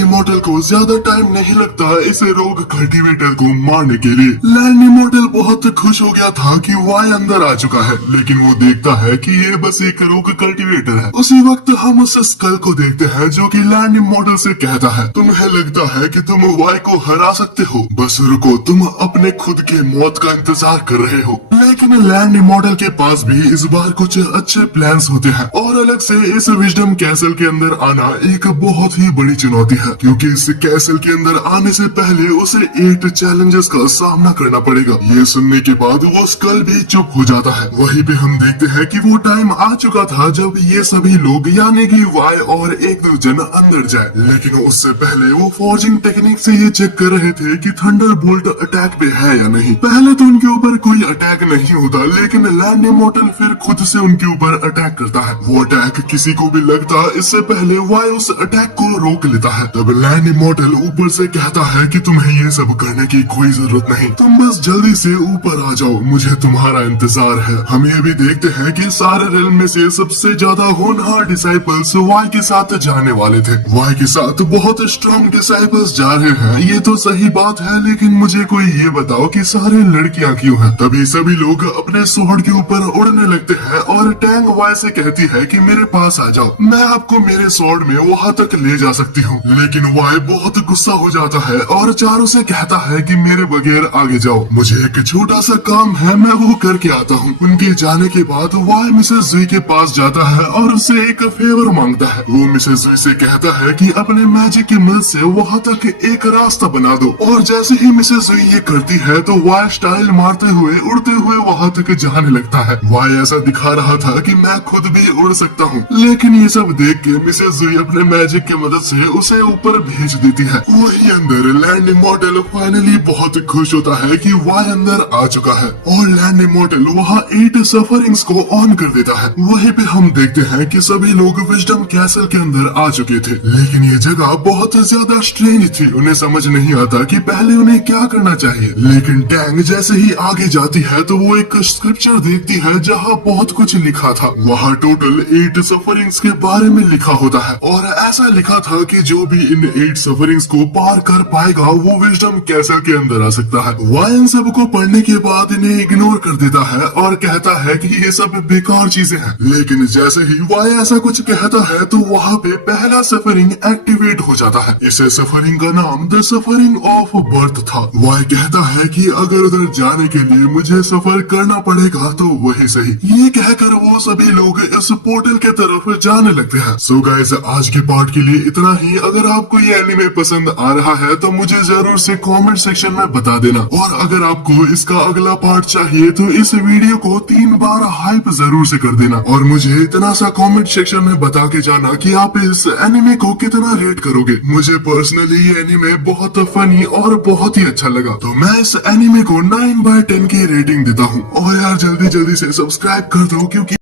इमॉर्टल को ज्यादा टाइम नहीं लगता इसे रोग कल्टीवेटर को मारने के लिए। लैंड इमॉर्टल बहुत खुश हो गया था कि वाई अंदर आ चुका है, लेकिन वो देखता है कि ये बस एक रोग कल्टीवेटर है। उसी वक्त हम उस स्कल को देखते हैं, जो कि लैंड इमॉर्टल से कहता है तुम्हें लगता है कि तुम वाई को हरा सकते हो, बस रुको, तुम अपने खुद के मौत का इंतजार कर रहे हो। लेकिन लैंड इमॉर्टल के पास भी इस बार कुछ अच्छे प्लान्स होते हैं, और अलग से इस विजडम कैसल के अंदर आना एक बहुत ही बड़ी चुनौती है, क्योंकि इस कैसल के अंदर आने से पहले उसे 8 चैलेंजेस का सामना करना पड़ेगा। ये सुनने के बाद वो स्कल भी चुप हो जाता है। वहीं पे हम देखते हैं कि वो टाइम आ चुका था जब ये सभी लोग यानी कि वाई और एक दो जन अंदर जाए, लेकिन उससे पहले वो फॉर्जिंग टेक्निक से ये चेक कर रहे थे कि थंडरबोल्ट अटैक पे है या नहीं। पहले तो उनके ऊपर कोई अटैक नहीं होता, लेकिन लैंड इमॉर्टल फिर खुद से उनके ऊपर अटैक करता है। वो अटैक किसी को भी लगता इससे पहले वाई उस अटैक को रोक लेता है। तब लैंड इमॉर्टल ऊपर से कहता है कि तुम्हें ये सब करने की कोई जरूरत नहीं, तुम बस जल्दी से ऊपर आ जाओ, मुझे तुम्हारा इंतजार है। हम ये भी देखते हैं कि सारे रेल्म में से सबसे ज्यादा होनहार डिसाइपल्स वाई के साथ जाने वाले थे। वाई के साथ बहुत स्ट्रॉन्ग डिसाइपल्स जा रहे हैं, ये तो सही बात है, लेकिन मुझे कोई ये बताओ कि सारे लड़कियां क्यों हैं? तभी सभी लोग अपने स्वॉर्ड के ऊपर उड़ने लगते हैं और टैंग वाई से कहती है कि मेरे मेरे पास आ जाओ, मैं आपको मेरे स्वॉर्ड में वहाँ तक ले जा सकती हूँ। लेकिन वाई बहुत गुस्सा हो जाता है और चारों से कहता है कि मेरे बगैर आगे जाओ, मुझे एक छोटा सा काम है, मैं वो करके आता हूँ। उनके जाने के बाद वाई मिसेस जुई के पास जाता है और उससे एक फेवर मांगता है। वो मिसेस जुई से कहता है कि अपने मैजिक की मदद से वहाँ तक एक रास्ता बना दो, और जैसे ही मिसेस जुई ये करती है तो वाई स्टाइल मारते हुए उड़ते हुए वहाँ तक जाने लगता है। वाई ऐसा दिखा रहा था कि मैं खुद भी उड़ सकता हूँ, लेकिन ये सब देख के मिसेस जुई अपने मैजिक की मदद से उसे ऊपर भेज देती है। वही अंदर लैंड इमॉर्टल फाइनली बहुत खुश होता है कि वाई अंदर आ चुका है और लैंड इमॉर्टल वहाँ 8 सफरिंग्स को ऑन कर देता है। वहीं पे हम देखते हैं कि सभी लोग विजडम कैसल के अंदर आ चुके थे, लेकिन ये जगह बहुत ज्यादा स्ट्रेंज थी। उन्हें समझ नहीं आता कि पहले उन्हें क्या करना चाहिए। लेकिन टैंग जैसे ही आगे जाती है तो वो एक स्क्रिप्चर देखती है जहाँ बहुत कुछ लिखा था। वहाँ टोटल 8 सफरिंग्स के बारे में लिखा होता है और ऐसा लिखा था कि जो भी इन 8 सफरिंग्स को पार कर पाएगा वो विजडम कैसल के अंदर आ सकता है। वाई इन सबको पढ़ने के बाद इन्हें इग्नोर कर देता है और कहता है कि ये सब बेकार चीजें हैं। लेकिन जैसे ही वाई ऐसा कुछ कहता है तो वहाँ पे पहला सफरिंग एक्टिवेट हो जाता है। इस सफरिंग का नाम द सफरिंग ऑफ बर्थ था। वाई कहता है कि अगर उधर जाने के लिए मुझे सफर करना पड़ेगा तो वही सही। ये कहकर वो सभी लोग इस पोर्टल के तरफ जाने लगते हैं। सो गाइस, आज के पार्ट के लिए इतना ही। अगर आपको ये एनिमे पसंद आ रहा है तो मुझे जरूर से कमेंट सेक्शन में बता देना, और अगर आपको इसका अगला पार्ट चाहिए तो इस वीडियो को 3 बार हाइप जरूर से कर देना, और मुझे इतना सा कमेंट सेक्शन में बता के जाना कि आप इस एनिमे को कितना रेट करोगे। मुझे पर्सनली ये एनिमे बहुत फनी और बहुत ही अच्छा लगा, तो मैं इस एनिमे को 9/10 की रेटिंग देता हूँ। और यार जल्दी जल्दी से सब्सक्राइब कर दो, क्योंकि